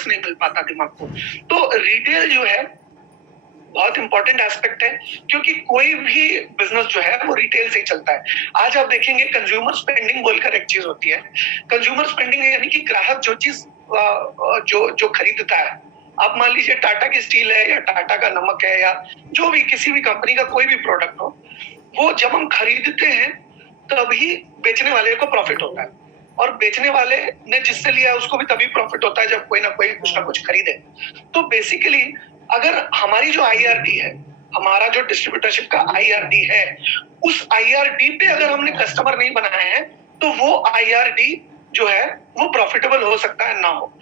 Focus नहीं मिल पाता दिमाग को। तो रिटेल जो है बहुत इंपॉर्टेंट एस्पेक्ट है, क्योंकि कोई भी बिजनेस जो है वो रिटेल से ही चलता है। आज आप देखेंगे कंज्यूमर स्पेंडिंग बोलकर एक चीज होती है। कंज्यूमर स्पेंडिंग यानी कि ग्राहक जो चीज जो खरीदता है, आप मान लीजिए टाटा की स्टील है या टाटा का नमक है या जो भी किसी भी कंपनी का कोई भी प्रोडक्ट हो, वो जब हम खरीदते हैं तभी बेचने वाले को प्रॉफिट होता है, और बेचने वाले ने जिससे लिया उसको भी तभी प्रॉफिट होता है जब कोई ना कोई कुछ ना कुछ खरीदे। तो बेसिकली अगर हमारी जो आईआरडी है, हमारा जो डिस्ट्रीब्यूटरशिप का आईआरडी है, उस आईआरडी पे अगर हमने कस्टमर नहीं बनाए हैं तो वो आईआरडी जो है वो प्रॉफिटेबल हो सकता है ना हो।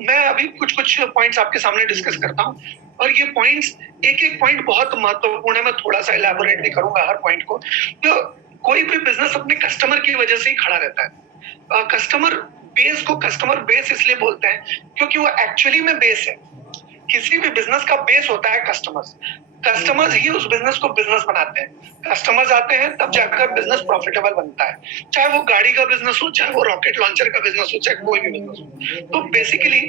मैं अभी कुछ पॉइंट्स आपके सामने डिस्कस करता हूँ, और ये पॉइंट्स एक पॉइंट बहुत महत्वपूर्ण है। मैं थोड़ा सा इलैबोरेट भी करूंगा हर पॉइंट को। तो कोई भी बिजनेस अपने कस्टमर की वजह से ही खड़ा रहता है। कस्टमर बेस को कस्टमर बेस इसलिए बोलते हैं क्योंकि वो एक्चुअली में बेस है। किसी भी बिजनेस का बेस होता है कस्टमर्स। कस्टमर्स ही उस बिजनेस को बिजनेस बनाते हैं। कस्टमर्स आते हैं तब जाकर बिजनेस प्रॉफिटेबल बनता है, चाहे वो गाड़ी का बिजनेस हो, चाहे वो रॉकेट लॉन्चर का बिजनेस हो, चाहे कोई भी बिजनेस हो। तो बेसिकली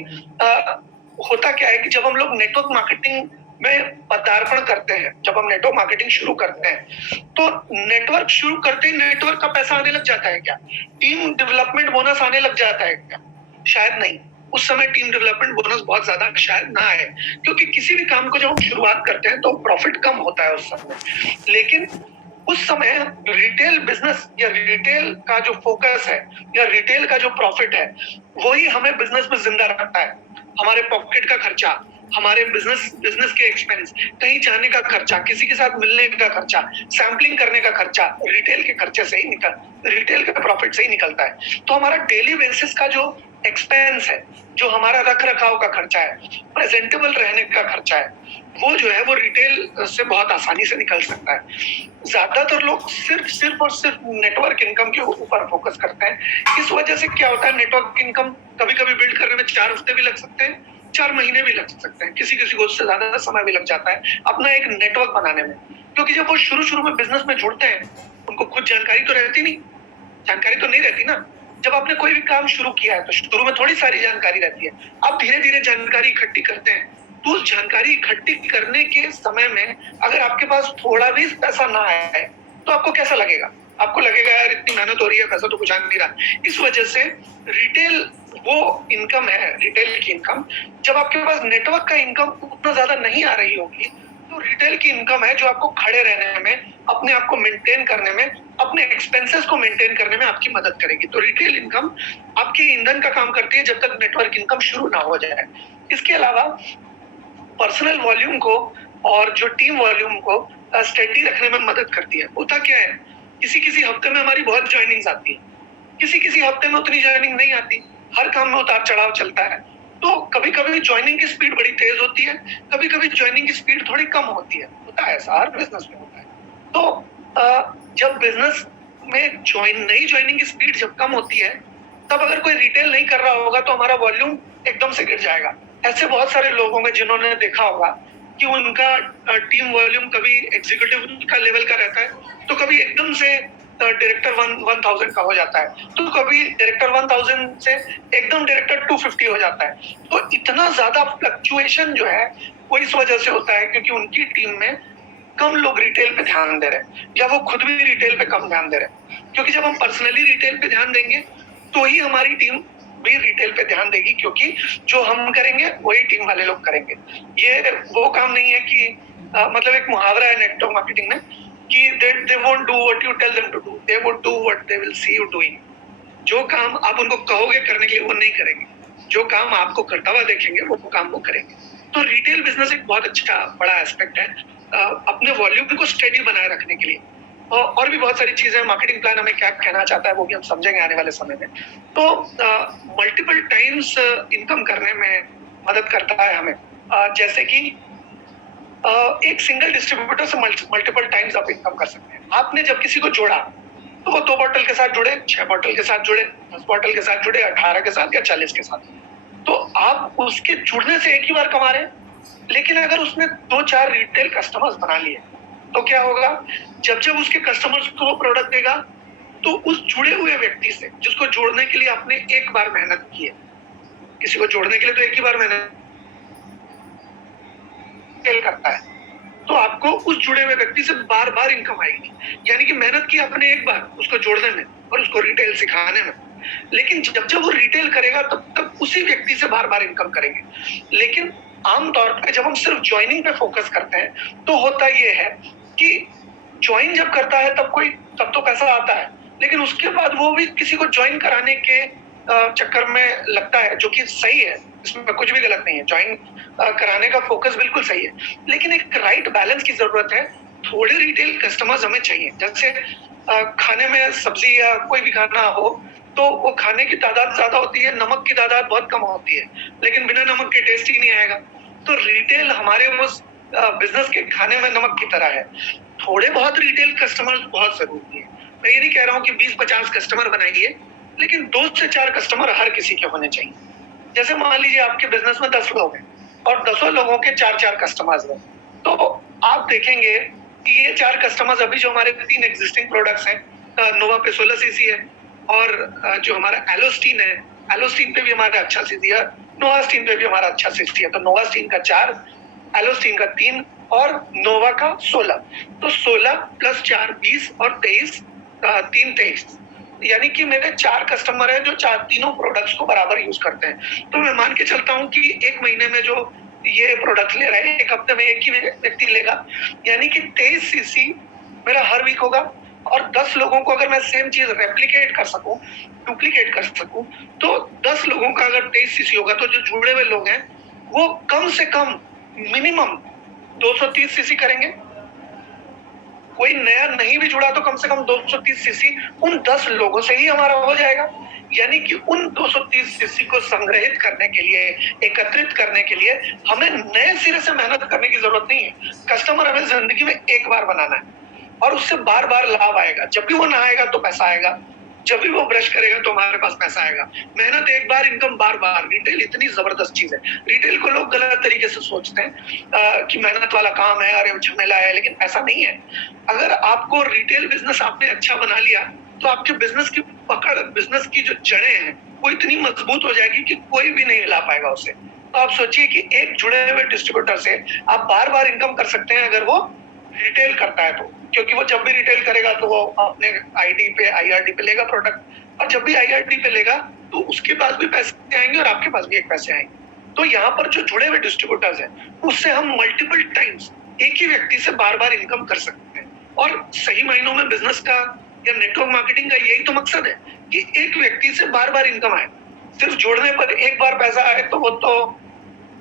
होता क्या है कि जब हम लोग नेटवर्क मार्केटिंग में पदार्पण करते हैं, जब हम नेटवर्क मार्केटिंग शुरू करते हैं, तो नेटवर्क शुरू करते ही नेटवर्क का पैसा आने लग जाता है क्या? टीम डेवलपमेंट बोनस आने लग जाता है क्या? शायद नहीं। उस समय टीम डेवलपमेंट बोनस बहुत ज्यादा शायद ना आए, क्योंकि किसी भी काम को जब हम शुरुआत करते हैं तो प्रॉफिट कम होता है उस समय। लेकिन उस समय रिटेल बिजनेस या रिटेल का जो फोकस है या रिटेल का जो प्रॉफिट है, वही हमें बिजनेस में जिंदा रखता है। हमारे पॉकेट का खर्चा, हमारे बिजनेस के एक्सपेंस, कहीं जाने का खर्चा, किसी के साथ मिलने का खर्चा, सैम्पलिंग करने का खर्चा रिटेल के खर्चे से ही रिटेल के प्रॉफिट से ही निकलता है। तो हमारा डेली बेसिस का जो एक्सपेंस है, जो हमारा रख रखाव का खर्चा है, प्रेजेंटेबल रहने का खर्चा है, वो जो है वो रिटेल से बहुत आसानी से निकल सकता है। ज्यादातर लोग सिर्फ और सिर्फ नेटवर्क इनकम के ऊपर फोकस करते हैं। इस वजह से क्या होता है, नेटवर्क इनकम कभी कभी बिल्ड करने में 4 हफ्ते भी लग सकते हैं, 4 महीने भी लग सकते हैं, किसी को उससे ज्यादा समय भी लग जाता है अपना एक नेटवर्क बनाने में। क्योंकि जब वो शुरू में बिजनेस में जुड़ते हैं, उनको खुद जानकारी तो रहती नहीं, जानकारी तो नहीं रहती ना। जब आपने कोई भी काम शुरू किया है तो शुरू में थोड़ी सारी जानकारी रहती है, आप धीरे धीरे जानकारी इकट्ठी करते हैं। तो उस जानकारी इकट्ठी करने के समय में अगर आपके पास थोड़ा भी पैसा ना आए तो आपको कैसा लगेगा? आपको लगेगा यार इतनी मेहनत हो रही है, पैसा तो कुछ आ नहीं रहा। इस वजह से रिटेल वो इनकम है, रिटेल की इनकम, जब आपके पास नेटवर्क का इनकम उतना ज्यादा नहीं आ रही होगी, तो रिटेल की इनकम है जो आपको खड़े रहने में, अपने आप को मेंटेन करने में, अपने एक्सपेंसेस को मेंटेन करने में आपकी मदद करेगी। तो रिटेल इनकम आपकी ईंधन का काम करती है जब तक नेटवर्क इनकम शुरू ना हो जाए। इसके अलावा पर्सनल वॉल्यूम को और जो टीम वॉल्यूम को स्टेडी रखने में मदद करती है। होता क्या है, किसी हफ्ते में हमारी बहुत ज्वाइनिंग्स आती है, किसी हफ्ते में उतनी ज्वाइनिंग नहीं आती। हर काम में उतार चढ़ाव चलता है। तो कभी कभी ज्वाइनिंग की स्पीड बड़ी तेज होती है, कभी कभी ज्वाइनिंग की स्पीड थोड़ी कम होती है। होता है ऐसा, हर बिजनेस में होता है। तो जब बिजनेस में नई ज्वाइनिंग की स्पीड जब कम होती है, तब अगर कोई रिटेल नहीं कर रहा होगा तो हमारा वॉल्यूम एकदम से गिर जाएगा। ऐसे बहुत सारे लोग होंगे जिन्होंने देखा होगा कि उनका टीम वॉल्यूम कभी एग्जीक्यूटिव का लेवल का रहता है, तो कभी एकदम से डायरेक्टर 1000 का हो जाता है, तो कभी डायरेक्टर 1000 से एकदम डायरेक्टर 250 हो जाता है। तो इतना ज्यादा फ्लक्चुएशन जो है वो इस वजह से होता है क्योंकि उनकी टीम में कम लोग रिटेल पे ध्यान दे रहे हैं, या वो खुद भी रिटेल पे कम ध्यान दे रहे हैं। क्योंकि जब हम पर्सनली रिटेल पे ध्यान देंगे तो ही हमारी टीम भी रिटेल पे ध्यान देगी, क्योंकि जो हम करेंगे वही टीम वाले लोग करेंगे। ये वो काम नहीं है कि मतलब एक मुहावरा है नेटवर्क मार्केटिंग में कि they won't do what you tell them to do, they would do what they will see you doing। जो काम आप उनको कहोगे करने के लिए वो नहीं करेंगे, जो काम आपको करता हुआ देखेंगे वो काम वो करेंगे। तो रिटेल बिजनेस एक बहुत अच्छा बड़ा एस्पेक्ट है अपने वॉल्यूम को स्टेडी बनाए रखने के लिए। और भी बहुत सारी चीजें, मार्केटिंग प्लान हमें क्या कहना चाहता है वो भी हम समझेंगे आने वाले समय में। तो मल्टीपल टाइम्स इनकम करने में मदद करता है हमें। जैसे कि एक सिंगल डिस्ट्रीब्यूटर से मल्टीपल टाइम्स आप इनकम कर सकते हैं। आपने जब किसी को जोड़ा तो वो 2 बॉटल के साथ जुड़े, 6 बॉटल के साथ जुड़े, 10 बॉटल के साथ जुड़े, 18 के साथ या 40 के साथ, तो आप उसके जुड़ने से एक ही बार कमा रहे हैं। लेकिन अगर उसने 2-4 रिटेल कस्टमर्स बना लिए तो क्या होगा, जब उसके कस्टमर्स को वो प्रोडक्ट देगा तो उस जुड़े हुए व्यक्ति से, जिसको जोड़ने के लिए आपने एक बार मेहनत की है, किसी को जोड़ने के लिए तो एक ही बार मैंने करता है, तो आपको उस जुड़े हुए व्यक्ति से बार बार इनकम आएगी। यानी कि मेहनत की आपने एक बार उसको जोड़ने में और उसको रिटेल सिखाने में, लेकिन जब जब वो रिटेल करेगा तब तक उसी व्यक्ति से बार बार इनकम करेंगे। लेकिन आमतौर पे जब हम सिर्फ ज्वाइनिंग पे फोकस करते हैं तो होता ये है कि ज्वाइन जब करता है तब तो पैसा आता है, लेकिन उसके बाद वो भी किसी को ज्वाइन कराने के चक्कर में लगता है, जो कि सही है, इसमें कुछ भी गलत नहीं है, ज्वाइन कराने का फोकस बिल्कुल सही है, लेकिन एक राइट बैलेंस की जरूरत है। थोड़े रिटेल कस्टमर्स हमें चाहिए, जैसे खाने में सब्जी या कोई भी खाना हो तो वो खाने की तादाद ज्यादा होती है, नमक की तादाद बहुत कम होती है, लेकिन बिना नमक के टेस्ट ही नहीं आएगा। तो रिटेल हमारे उस बिजनेस के खाने में नमक की तरह है। थोड़े बहुत रिटेल कस्टमर बहुत जरूरी है। मैं ये नहीं कह रहा हूँ कि 20-50 कस्टमर बनाइए, लेकिन 2 से 4 कस्टमर हर किसी के होने चाहिए। जैसे मान लीजिए आपके बिजनेस में 10 लोग हैं और 10 लोगों के 4-4 कस्टमर्स हैं, तो आप देखेंगे कि ये 4 कस्टमर्स अभी जो हमारे 3 एग्जिस्टिंग प्रोडक्ट्स हैं, नोवा पे 16 सीसी है और जो हमारा एलोस्टीन है, एलोस्टीन पे भी हमारा अच्छा सीसी है, नोवास्टीन पे भी हमारा अच्छा सीसी है। तो नोवास्टीन का 4, एलोस्टीन का 3 और नोवा का 16। तो 16 + 4 20 और 23 3 23, यानी कि मेरे 4 कस्टमर हैं जो तीनों प्रोडक्ट्स को बराबर यूज करते हैं। तो मैं मान के चलता हूँ कि 1 महीने में जो ये प्रोडक्ट ले रहे हैं, 1 हफ्ते में एक ही व्यक्ति लेगा, यानी कि 23 सीसी मेरा हर वीक होगा। और 10 लोगों को अगर मैं सेम चीज रेप्लिकेट कर सकूं, डुप्लीकेट कर सकूं, तो 10 लोगों का अगर 23 सीसी होगा, तो जो जुड़े हुए लोग हैं वो कम से कम मिनिमम 230 सीसी करेंगे। कोई नया नहीं भी जुड़ा तो कम से कम 230 सीसी उन 10 लोगों से ही हमारा हो जाएगा। यानी कि उन 230 सीसी को संग्रहित करने के लिए, एकत्रित करने के लिए हमें नए सिरे से मेहनत करने की जरूरत नहीं है। कस्टमर हमें जिंदगी में एक बार बनाना है और उससे बार बार लाभ आएगा। जब भी वो नहाएगा तो पैसा आएगा, जब भी वो ब्रश करेगा तो हमारे पास पैसा आएगा। मेहनत एक बार, इनकम बार बार। रिटेल इतनी जबरदस्त चीज है। रिटेल को लोग गलत तरीके से सोचते हैं कि मेहनत वाला काम है, अरे झमेला है, लेकिन ऐसा नहीं है। अगर आपको रिटेल बिजनेस आपने अच्छा बना लिया तो आपके बिजनेस की पकड़, बिजनेस की जो जड़ें हैं वो इतनी मजबूत हो जाएगी कि कोई भी नहीं हिला पाएगा उसे। तो आप सोचिए कि एक जुड़े हुए डिस्ट्रीब्यूटर से आप बार बार इनकम कर सकते हैं अगर वो रिटेल करता है तो, क्योंकि वो जब भी रिटेल करेगा तो वो अपने आईडी पे, आईआरडी पे लेगा प्रोडक्ट, और जब भी आईआरडी पे लेगा तो उसके पास भी पैसे आएंगे और आपके पास भी एक पैसे आएंगे। तो यहाँ पर जो जुड़े हुए डिस्ट्रीब्यूटर्स हैं उससे हम मल्टीपल टाइम्स एक ही व्यक्ति से बार बार इनकम कर सकते हैं। और सही मायनों में बिजनेस का या नेटवर्क मार्केटिंग का यही तो मकसद है कि एक व्यक्ति से बार बार इनकम आए। सिर्फ जोड़ने पर एक बार पैसा आए तो वो तो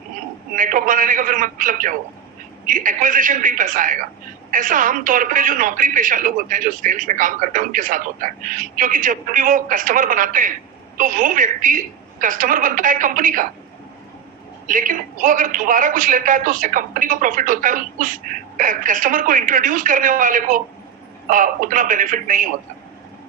नेटवर्क बनाने का फिर मतलब क्या हुआ कि एक्विजिशन पे ही पैसा आएगा। ऐसा आमतौर पे जो नौकरी पेशा लोग होते हैं, जो सेल्स में काम करते हैं, उनके साथ होता है। क्योंकि जब भी वो कस्टमर बनाते हैं तो वो व्यक्ति कस्टमर बनता है कंपनी का, लेकिन वो अगर दोबारा कुछ लेता है तो उससे कंपनी को प्रॉफिट होता है, उस कस्टमर को इंट्रोड्यूस करने वाले को उतना बेनिफिट नहीं होता,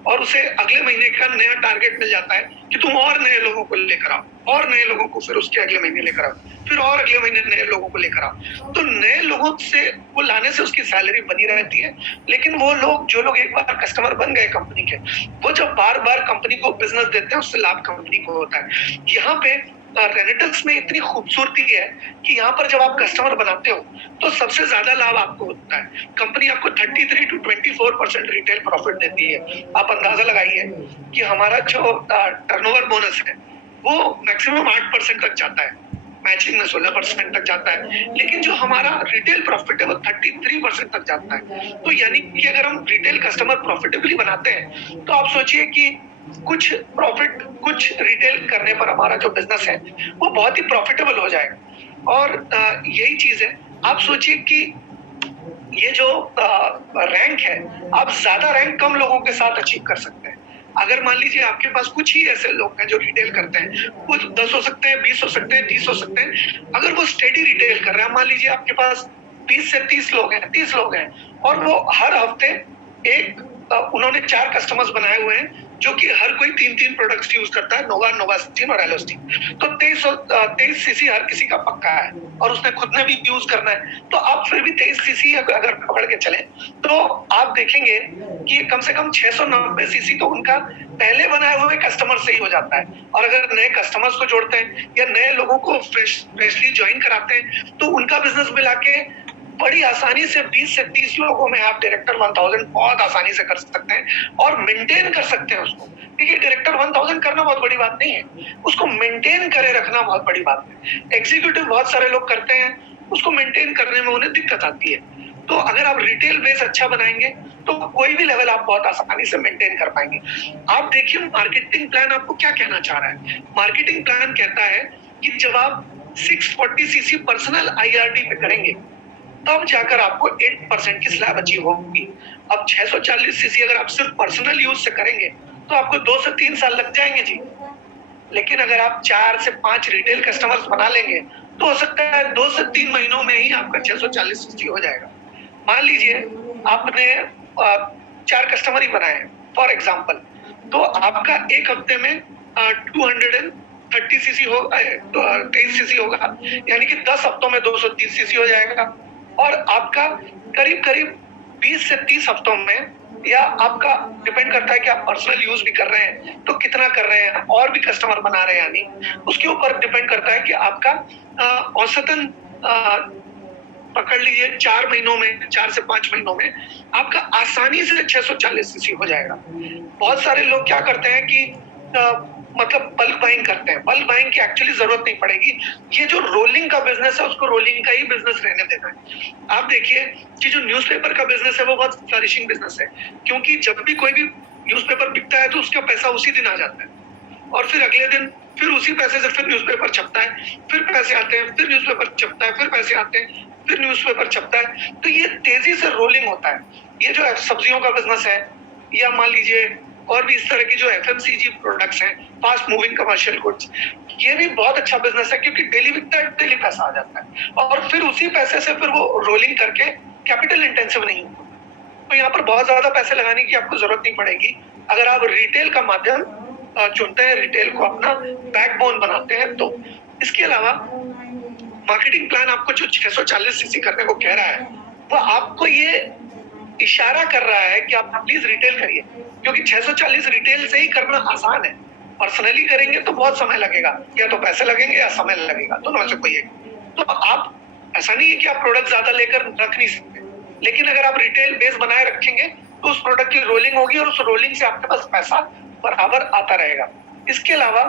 और उसे अगले महीने का नया टारगेट मिल जाता है कि तुम और नए लोगों को लेकर आओ, और नए लोगों को फिर उसके अगले महीने लेकर आओ, फिर और अगले महीने नए लोगों को लेकर आओ। तो नए लोगों से वो लाने से उसकी सैलरी बनी रहती है। लेकिन वो लोग, जो लोग एक बार कस्टमर बन गए कंपनी के, वो जब बार बार कंपनी को बिजनेस देते हैं उससे लाभ कंपनी को होता है। यहाँ पे रेनेटेक्स में इतनी खूबसूरती है कि यहाँ पर जब आप कस्टमर बनाते हो तो सबसे ज्यादा लाभ आपको होता है। कंपनी आपको 33 to 24% रिटेल प्रॉफिट देती है। आप अंदाजा लगाइए कि हमारा जो टर्नओवर बोनस है वो मैक्सिमम 8% तक जाता है, मैचिंग में 16% तक जाता है, लेकिन जो हमारा रिटेल प्रॉफिट है वो 33% तक जाता है। तो यानी कि अगर हम रिटेल कस्टमर प्रॉफिटेबली बनाते हैं तो आप सोचिए कि कुछ प्रॉफिट, कुछ रिटेल करने पर हमारा जो बिजनेस है वो बहुत ही प्रॉफिटेबल हो जाएगा। और यही चीज है, आप सोचिए कि ये जो रैंक है, आप ज्यादा रैंक कम लोगों के साथ अचीव कर सकते हैं। अगर मान लीजिए आपके पास कुछ ही ऐसे लोग हैं जो रिटेल करते हैं, वो 10 हो सकते हैं, 20 हो सकते हैं, 30 हो सकते हैं। अगर वो स्टेडी रिटेल कर रहे हैं, मान लीजिए आपके पास 20 से 30 लोग हैं, 30 लोग हैं, और वो हर हफ्ते एक उन्होंने 4 कस्टमर्स बनाए हुए हैं जो कि हर कोई 3-3 प्रोडक्ट्स यूज करता है, नोवा, नोवास्टिन और एलोस्टिन। तो 23 सीसी हर किसी का पक्का है और उसने खुद ने भी यूज करना है। तो आप फिर भी 23 सीसी अगर पकड़ के चले तो आप देखेंगे कि कम से कम 690 सीसी तो उनका पहले बनाए हुए कस्टमर से ही हो जाता है। और अगर नए कस्टमर्स को जोड़ते हैं या नए लोगों को फ्रेशली ज्वाइन कराते हैं तो उनका बिजनेस मिला के बड़ी आसानी से 20 से 30 लोगों में आप डायरेक्टर 1000 बहुत आसानी से कर सकते हैं और मेंटेन कर सकते हैं उसको। देखिए डायरेक्टर 1000 करना बहुत बड़ी बात नहीं है, उसको मेंटेन करे रखना बहुत बड़ी बात है। एग्जीक्यूटिव बहुत सारे लोग करते हैं, उसको मेंटेन करने में उन्हें दिक्कत आती है। तो अगर आप रिटेल बेस अच्छा बनाएंगे तो कोई भी लेवल आप बहुत आसानी से मेंटेन कर पाएंगे। आप देखिए मार्केटिंग प्लान आपको क्या कहना चाह रहा है। मार्केटिंग प्लान कहता है कि जब आप 640 सीसी पर्सनल आईआरडी पे करेंगे तब जाकर आपको 8% की स्लैब अचीव होगी। अब 640 सीसी अगर आप सिर्फ पर्सनल यूज से करेंगे तो आपको 2 से 3 साल लग जाएंगे जी। लेकिन अगर आप 4 से 5 रिटेल कस्टमर्स बना लेंगे तो हो सकता है 2 से 3 महीनों में ही आपका 640 सीसी हो जाएगा। मान लीजिए आपने 4 कस्टमर ही बनाए फॉर एग्जाम्पल, तो आपका एक हफ्ते में 230 सीसी हो 23 सीसी होगा, यानी कि 10 हफ्तों में 230 सीसी हो जाएगा। और आपका करीब करीब 20 से 30 हफ्तों में, या आपका डिपेंड करता है कि आप पर्सनल यूज भी कर रहे हैं तो कितना कर रहे हैं और भी कस्टमर बना रहे हैं यानी, उसके ऊपर डिपेंड करता है कि आपका औसतन पकड़ लीजिए 4 महीनों में, 4 से 5 महीनों में आपका आसानी से 640 सीसी हो जाएगा। बहुत सारे लोग क्या करते हैं कि मतलब बल्क बाइंग करते हैं। बल्क बाइंग की एक्चुअली जरूरत नहीं पड़ेगी। ये जो रोलिंग का बिजनेस है उसको रोलिंग का ही बिजनेस रहने देना है। आप देखिए कि जो न्यूज़पेपर का बिजनेस है वो बहुत फ्लरिशिंग बिजनेस है, क्योंकि जब भी कोई भी न्यूज़पेपर बिकता है तो उसका पैसा उसी दिन आ जाता है और फिर अगले दिन फिर उसी पैसे से फिर न्यूज़पेपर छपता है, फिर पैसे आते हैं, फिर न्यूज़पेपर छपता है, फिर पैसे आते हैं, फिर न्यूज़पेपर छपता है। तो ये तेजी से रोलिंग होता है। ये जो सब्जियों का बिजनेस है या मान लीजिए और भी इस तरह की जो एफएमसीजी प्रोडक्ट्स हैं, फास्ट मूविंग कमर्शियल गुड्स, ये भी बहुत अच्छा बिजनेस है क्योंकि डेली बिकता है, डेली पैसा आ जाता है और फिर उसी पैसे से फिर वो रोलिंग करके कैपिटल इंटेंसिव नहीं होता। तो यहाँ पर बहुत ज्यादा पैसे लगाने की आपको जरूरत नहीं पड़ेगी अगर आप रिटेल का माध्यम चुनते हैं, रिटेल को अपना बैकबोन बनाते हैं। तो इसके अलावा मार्केटिंग प्लान आपको जो 640 सीसी करने को कह रहा है वो आपको ये इशारा कर रहा है कि आप प्लीज रिटेल करिए, क्योंकि 640 रिटेल से ही करना आसान है। पर्सनली करेंगे तो बहुत समय लगेगा, या तो पैसे लगेंगे या समय लगेगा, दोनों में से कोई एक। तो आप ऐसा नहीं है कि आप प्रोडक्ट ज्यादा लेकर रख नहीं सकते, लेकिन अगर आप रिटेल बेस बनाए रखेंगे तो उस प्रोडक्ट की रोलिंग होगी और उस रोलिंग से आपके पास पैसा बराबर आता रहेगा। इसके अलावा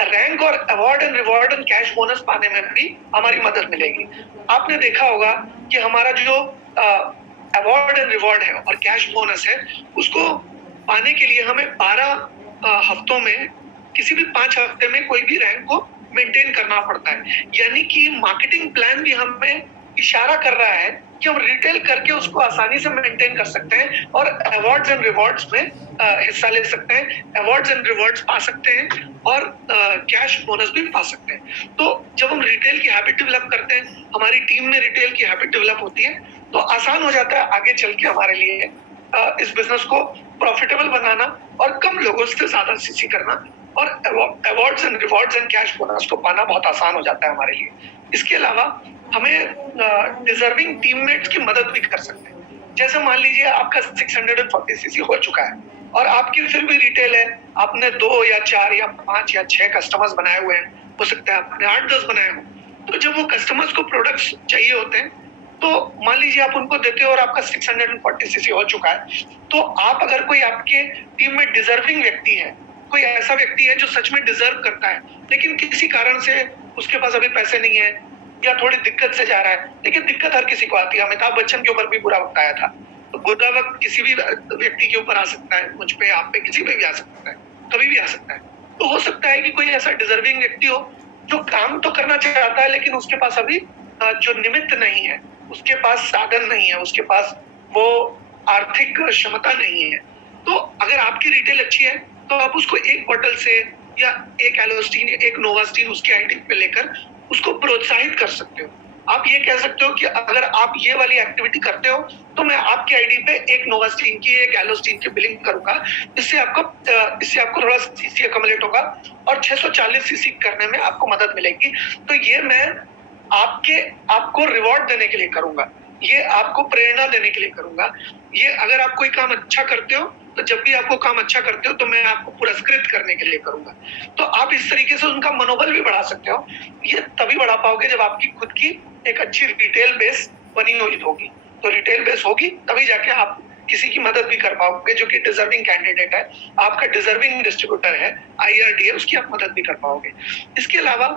रैंक और award and reward and cash bonus पाने में भी हमारी मदद मिलेगी। आपने देखा होगा कि हमारा जो अवार्ड एंड रिवॉर्ड है और कैश बोनस है उसको पाने के लिए हमें 12 हफ्तों में किसी भी 5 हफ्ते में कोई भी रैंक को मेंटेन करना पड़ता है। यानी कि मार्केटिंग प्लान भी हमें इशारा कर रहा है कि हम रिटेल करके उसको आसानी से मेंटेन कर सकते हैं और अवार्ड्स एंड रिवॉर्ड्स में हिस्सा ले सकते हैं, अवार्ड्स एंड रिवॉर्ड्स पा सकते हैं और कैश बोनस भी पा सकते हैं। तो जब हम रिटेल की हैबिट डेवलप करते हैं, हमारी टीम में रिटेल की हैबिट डेवलप होती है, तो आसान हो जाता है आगे चल के हमारे लिए इस बिजनेस को प्रॉफिटेबल बनाना और कम लोगों से ज्यादा सीसी करना और awards and rewards and cash bonus को पाना बहुत आसान हो जाता है हमारे लिए। इसके अलावा हमें डिजर्विंग टीममेट्स की मदद भी कर सकते हैं। जैसे मान लीजिए आपका 640 सीसी हो चुका है और आपकी फिर भी रिटेल है, आपने 2 या 4 या 5 या 6 कस्टमर्स बनाए हुए हैं, हो सकता है आपने 8-10 बनाए हो। तो जब वो कस्टमर्स को प्रोडक्ट्स चाहिए होते हैं तो मान लीजिए आप उनको देते हो और आपका 640 सीसी हो चुका है, तो आप अगर कोई आपके टीम में डिजर्विंग व्यक्ति है, कोई ऐसा व्यक्ति है जो सच में डिजर्व करता है लेकिन किसी कारण से उसके पास अभी पैसे नहीं है या थोड़ी दिक्कत से जा रहा है, लेकिन दिक्कत हर किसी को आती है। अमिताभ बच्चन के ऊपर भी बुरा वक्त आया था, तो बुरा वक्त किसी भी व्यक्ति के ऊपर आ सकता है, मुझ पे, आप पे, किसी पे भी आ सकता है, कभी भी आ सकता है। तो हो सकता है कि कोई ऐसा डिजर्विंग व्यक्ति हो जो काम तो करना चाहता है लेकिन उसके पास अभी जो निमित्त नहीं है, उसके पास साधन नहीं है, उसके पास वो आर्थिक क्षमता नहीं है। तो अगर आपकी रिटेल अच्छी है तो आप उसको एक बॉटल से या एक एलोस्टीन या एक नोवास्टीन उसकी आईडी पे लेकर उसको प्रोत्साहित कर सकते हो। आप ये कह सकते हो कि अगर आप ये वाली एक्टिविटी करते हो तो मैं आपकी आईडी पे एक नोवास्टीन की, एक एलोस्टीन की बिलिंग करूंगा, इससे आपको थोड़ा सीसी अक्यूमुलेट होगा और 640 सीसी करने में आपको मदद मिलेगी। तो ये मैं आपको रिवॉर्ड देने के लिए करूंगा, ये आपको प्रेरणा देने के लिए करूंगा। ये अगर आप कोई काम अच्छा करते हो तो जब भी आपको काम अच्छा करते हो तो मैं आपको पुरस्कृत करने के लिए करूंगा। तो आप इस तरीके से उनका मनोबल भी बढ़ा सकते हो। ये तभी बढ़ा पाओगे जब आपकी खुद की एक अच्छी रिटेल बेस बनी हुई होगी। तो रिटेल बेस होगी तभी जाके आप किसी की मदद भी कर पाओगे जो कि डिजर्विंग कैंडिडेट है, आपका डिजर्विंग डिस्ट्रीब्यूटर है, आईआरडी है, उसकी आप मदद भी कर पाओगे। इसके अलावा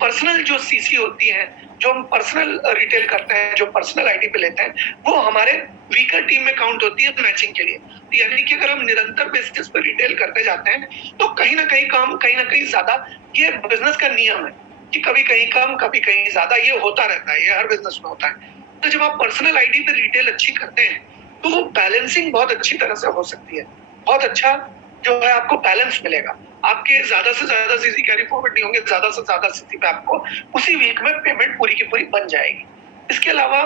पर्सनल जो सीसी होती है, जो हम पर्सनल रिटेल करते हैं, जो पर्सनल आईडी पे लेते हैं, वो हमारे वीकर टीम में काउंट होती है मैचिंग के लिए। यानी कि अगर हम निरंतर बेसिस पे रिटेल करते जाते हैं तो कहीं ना कहीं कम, कहीं ना कहीं ज्यादा, ये बिजनेस का नियम है कि कभी कहीं कम, कभी कहीं ज्यादा, ये होता रहता है, ये हर बिजनेस में होता है। तो जब आप पर्सनल आईडी पे रिटेल अच्छी करते हैं तो वो बैलेंसिंग बहुत अच्छी तरह से हो सकती है, बहुत अच्छा जो है आपको बैलेंस मिलेगा। आपके ज्यादा से ज्यादा सीसी कैरी फॉरवर्ड नहीं होंगे, ज्यादा से ज्यादा सीसी पे आपको उसी वीक में पेमेंट पूरी की पूरी बन जाएगी। इसके अलावा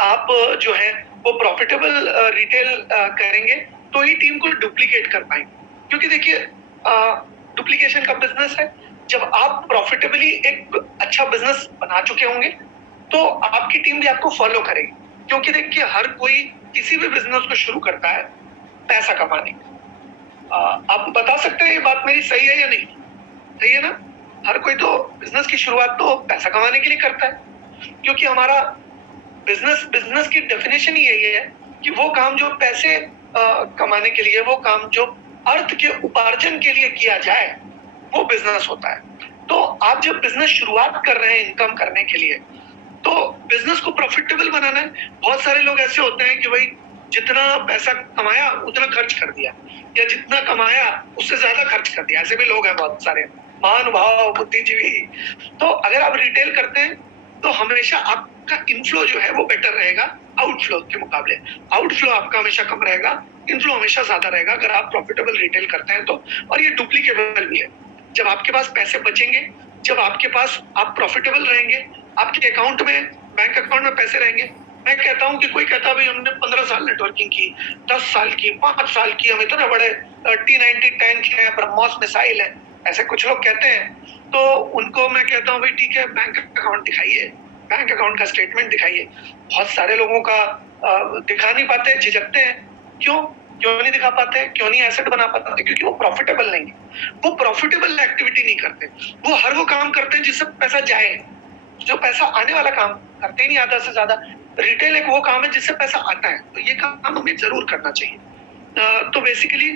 आप जो है वो प्रॉफिटेबल रिटेल करेंगे तो ही टीम को डुप्लीकेट कर पाएंगे, क्योंकि देखिए डुप्लीकेशन का बिजनेस है। जब आप प्रॉफिटेबली एक अच्छा बिजनेस बना चुके होंगे तो आपकी टीम भी आपको फॉलो करेगी, क्योंकि देखिए हर कोई किसी भी बिजनेस को शुरू करता है पैसा कमाने। आप बता सकते हैं ये बात मेरी सही है या नहीं? सही है ना? हर कोई तो बिजनेस की शुरुआत तो पैसा कमाने के लिए करता है, क्योंकि हमारा बिजनेस की डेफिनेशन ही यही है कि वो काम जो पैसे कमाने के लिए, वो काम जो अर्थ के उपार्जन के लिए किया जाए, वो बिजनेस होता है। तो आप जब बिजनेस शुरुआत कर रहे हैं इनकम करने के लिए, तो बिजनेस को प्रॉफिटेबल बनाना है। बहुत सारे लोग ऐसे होते हैं कि भाई जितना पैसा कमाया उतना खर्च कर दिया, या जितना कमाया उससे ज्यादा खर्च कर दिया। ऐसे भी लोग हैं बहुत सारे, महानुभाव, बुद्धिजीवी। तो अगर आप रिटेल करते हैं तो हमेशा आपका इनफ्लो जो है वो बेटर रहेगा आउटफ्लो के मुकाबले। आउटफ्लो आपका हमेशा कम रहेगा, इनफ्लो हमेशा ज्यादा रहेगा अगर आप प्रॉफिटेबल रिटेल करते हैं तो। और ये डुप्लीकेबल भी है। जब आपके पास पैसे बचेंगे, जब आपके पास आप प्रॉफिटेबल रहेंगे, आपके अकाउंट में, बैंक अकाउंट में पैसे रहेंगे। मैं कहता हूं कि कोई कहता भाई हमने 15 साल नेटवर्किंग की, 10 साल की, 5 साल की, हम इतने बड़े T90 टैंक है, ब्रह्मोस मिसाइल है, ऐसे कुछ लोग कहते हैं। तो उनको मैं कहता हूँ भाई ठीक है, बैंक अकाउंट दिखाइए, बैंक अकाउंट का स्टेटमेंट दिखाइए। बहुत सारे लोगों का दिखा नहीं पाते, झिझकते हैं। क्यों नहीं दिखा पाते? क्यों नहीं एसेट बना पाते? क्योंकि वो प्रॉफिटेबल नहीं है। वो प्रॉफिटेबल एक्टिविटी नहीं करते, वो हर वो काम करते हैं जिससे पैसा जाए। जो पैसा आने वाला काम करते ही नहीं आधा से ज्यादा। रिटेल एक वो काम है जिससे पैसा आता है, तो ये काम हमें जरूर करना चाहिए। तो बेसिकली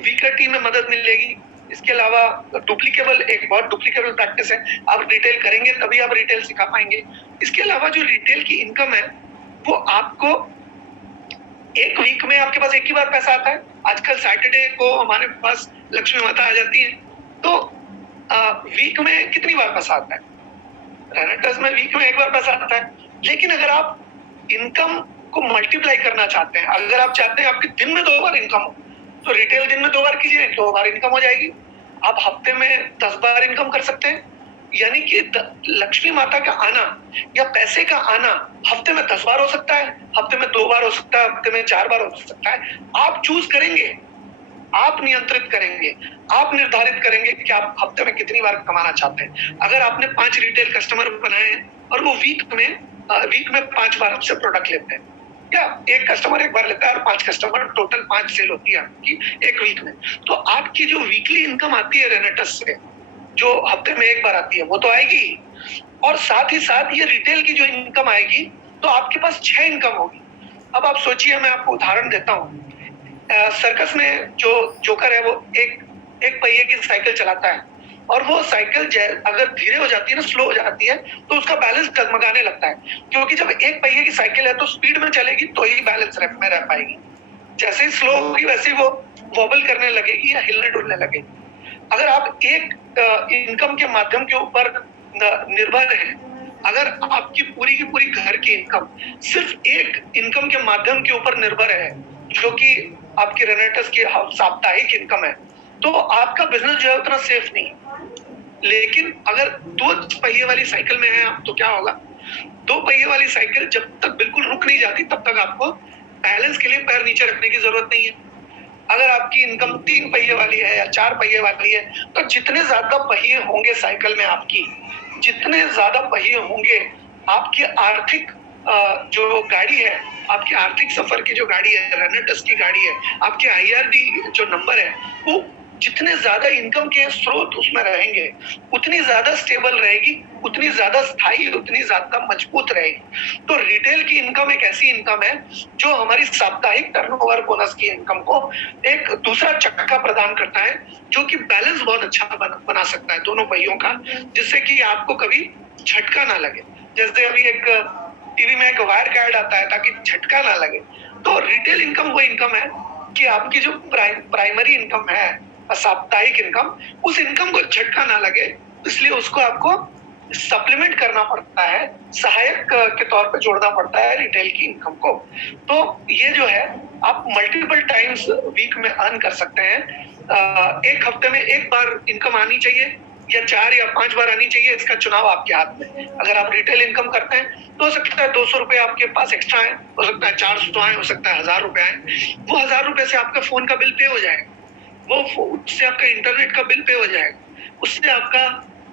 वीकर टीम में मदद मिलेगी। इसके अलावा डुप्लीकेबल, एक बहुत डुप्लीकेबल प्रैक्टिस है, आप रिटेल करेंगे तभी आप रिटेल सिखा पाएंगे। इसके अलावा जो रिटेल की इनकम है वो आपको एक वीक में आपके पास एक ही बार पैसा आता है। आजकल सैटरडे को हमारे पास लक्ष्मी माता आ जाती है, तो वीक में कितनी बार पैसा आता है? रेनेटर्स में वीक में एक बार पैसा आता है। लेकिन अगर आप इनकम को मल्टीप्लाई करना चाहते हैं, अगर आप चाहते हैं आपके दिन में 2 बार इनकम हो, तो रिटेल दिन में 2 बार कीजिए, 2 बार इनकम हो जाएगी। आप हफ्ते में 10 बार इनकम कर सकते हैं। यानी कि लक्ष्मी माता का आना या पैसे का आना हफ्ते में 10 बार हो सकता है, हफ्ते में 2 बार हो सकता है, हफ्ते में 4 बार हो सकता है। आप चूज करेंगे, आप नियंत्रित करेंगे, आप निर्धारित करेंगे कि आप हफ्ते में कितनी बार कमाना चाहते हैं। अगर आपने 5 रिटेल कस्टमर बनाए हैं और वो वीक में 5 बार आपसे प्रोडक्ट लेते हैं, या एक कस्टमर एक बार लेता है और 5 कस्टमर, टोटल 5 सेल होती है आपकी एक वीक में, तो आपकी जो वीकली इनकम आती है रेनेटस से, जो हफ्ते में एक बार आती है, वो तो आएगी। और साथ ही साथ ये रिटेल की जो इनकम आएगी तो आपके पास 6 इनकम होगी। अब आप सोचिए, मैं आपको उदाहरण देता हूँ। सर्कस में जो जोकर है वो एक पहिए की साइकिल चलाता है, और वो साइकिल अगर धीरे हो जाती है ना, स्लो हो जाती है, तो उसका बैलेंस डगमगाने लगता है। क्योंकि जब एक पहिए की साइकिल है तो स्पीड में चलेगी तो ही बैलेंस में रह पाएगी। जैसे ही स्लो होगी वैसे ही वो वॉबल करने लगेगी या हिलने डुलने लगेगी। अगर आप एक इनकम के माध्यम के ऊपर निर्भर हैं, अगर आपकी पूरी की पूरी घर की इनकम सिर्फ एक इनकम के माध्यम के ऊपर निर्भर है, जो कि आपकी रेनेटस की साप्ताहिक इनकम है, तो आपका बिजनेस जो है उतना सेफ नहीं है। लेकिन अगर 2 पहिए वाली साइकिल में है आप तो क्या होगा, 2 पहिए वाली साइकिल जब तक बिल्कुल रुक नहीं जाती तब तक आपको बैलेंस के लिए पैर नीचे रखने की जरूरत नहीं है। अगर आपकी इनकम 3 पहिए वाली है या 4 पहिए वाली है, तो जितने ज्यादा पहिए होंगे साइकिल में आपकी, जितने ज्यादा पहिए होंगे आपकी आर्थिक जो गाड़ी है, आपकी आर्थिक सफर की जो गाड़ी है, रेनेटस की गाड़ी है, आपके IRD जो नंबर है, वो जितने ज्यादा इनकम के स्रोत उसमें रहेंगे उतनी ज्यादा स्टेबल रहेगी, उतनी ज्यादा स्थायी, उतनी ज्यादा मजबूत रहेगी। तो रिटेल की इनकम एक ऐसी इनकम है जो हमारी साप्ताहिक टर्नओवर बोनस की इनकम को एक दूसरा चक्का प्रदान करता है, जो कि बैलेंस बहुत अच्छा बना सकता है दोनों पहियों का, जिससे कि आपको कभी झटका ना लगे। जैसे अभी एक टीवी में एक वायर का ऐड आता है ताकि झटका ना लगे। तो रिटेल इनकम वो इनकम है कि आपकी जो प्राइमरी इनकम है, साप्ताहिक इनकम, उस इनकम को झटका ना लगे, इसलिए उसको आपको सप्लीमेंट करना पड़ता है, सहायक के तौर पे जोड़ना पड़ता है रिटेल की इनकम को। तो ये जो है आप मल्टीपल टाइम्स वीक में अर्न कर सकते हैं। एक हफ्ते में एक बार इनकम आनी चाहिए या 4 या 5 बार आनी चाहिए, इसका चुनाव आपके हाथ में। अगर आप रिटेल इनकम करते हैं तो हो सकता है 200 रुपए आपके पास एक्स्ट्रा आए, हो सकता है 400 आए, हो सकता है 1000 रुपए आए। वो 1000 रुपए से आपका फोन का बिल पे हो जाएगा, वो उससे आपका इंटरनेट का बिल पे हो जाएगा, उससे आपका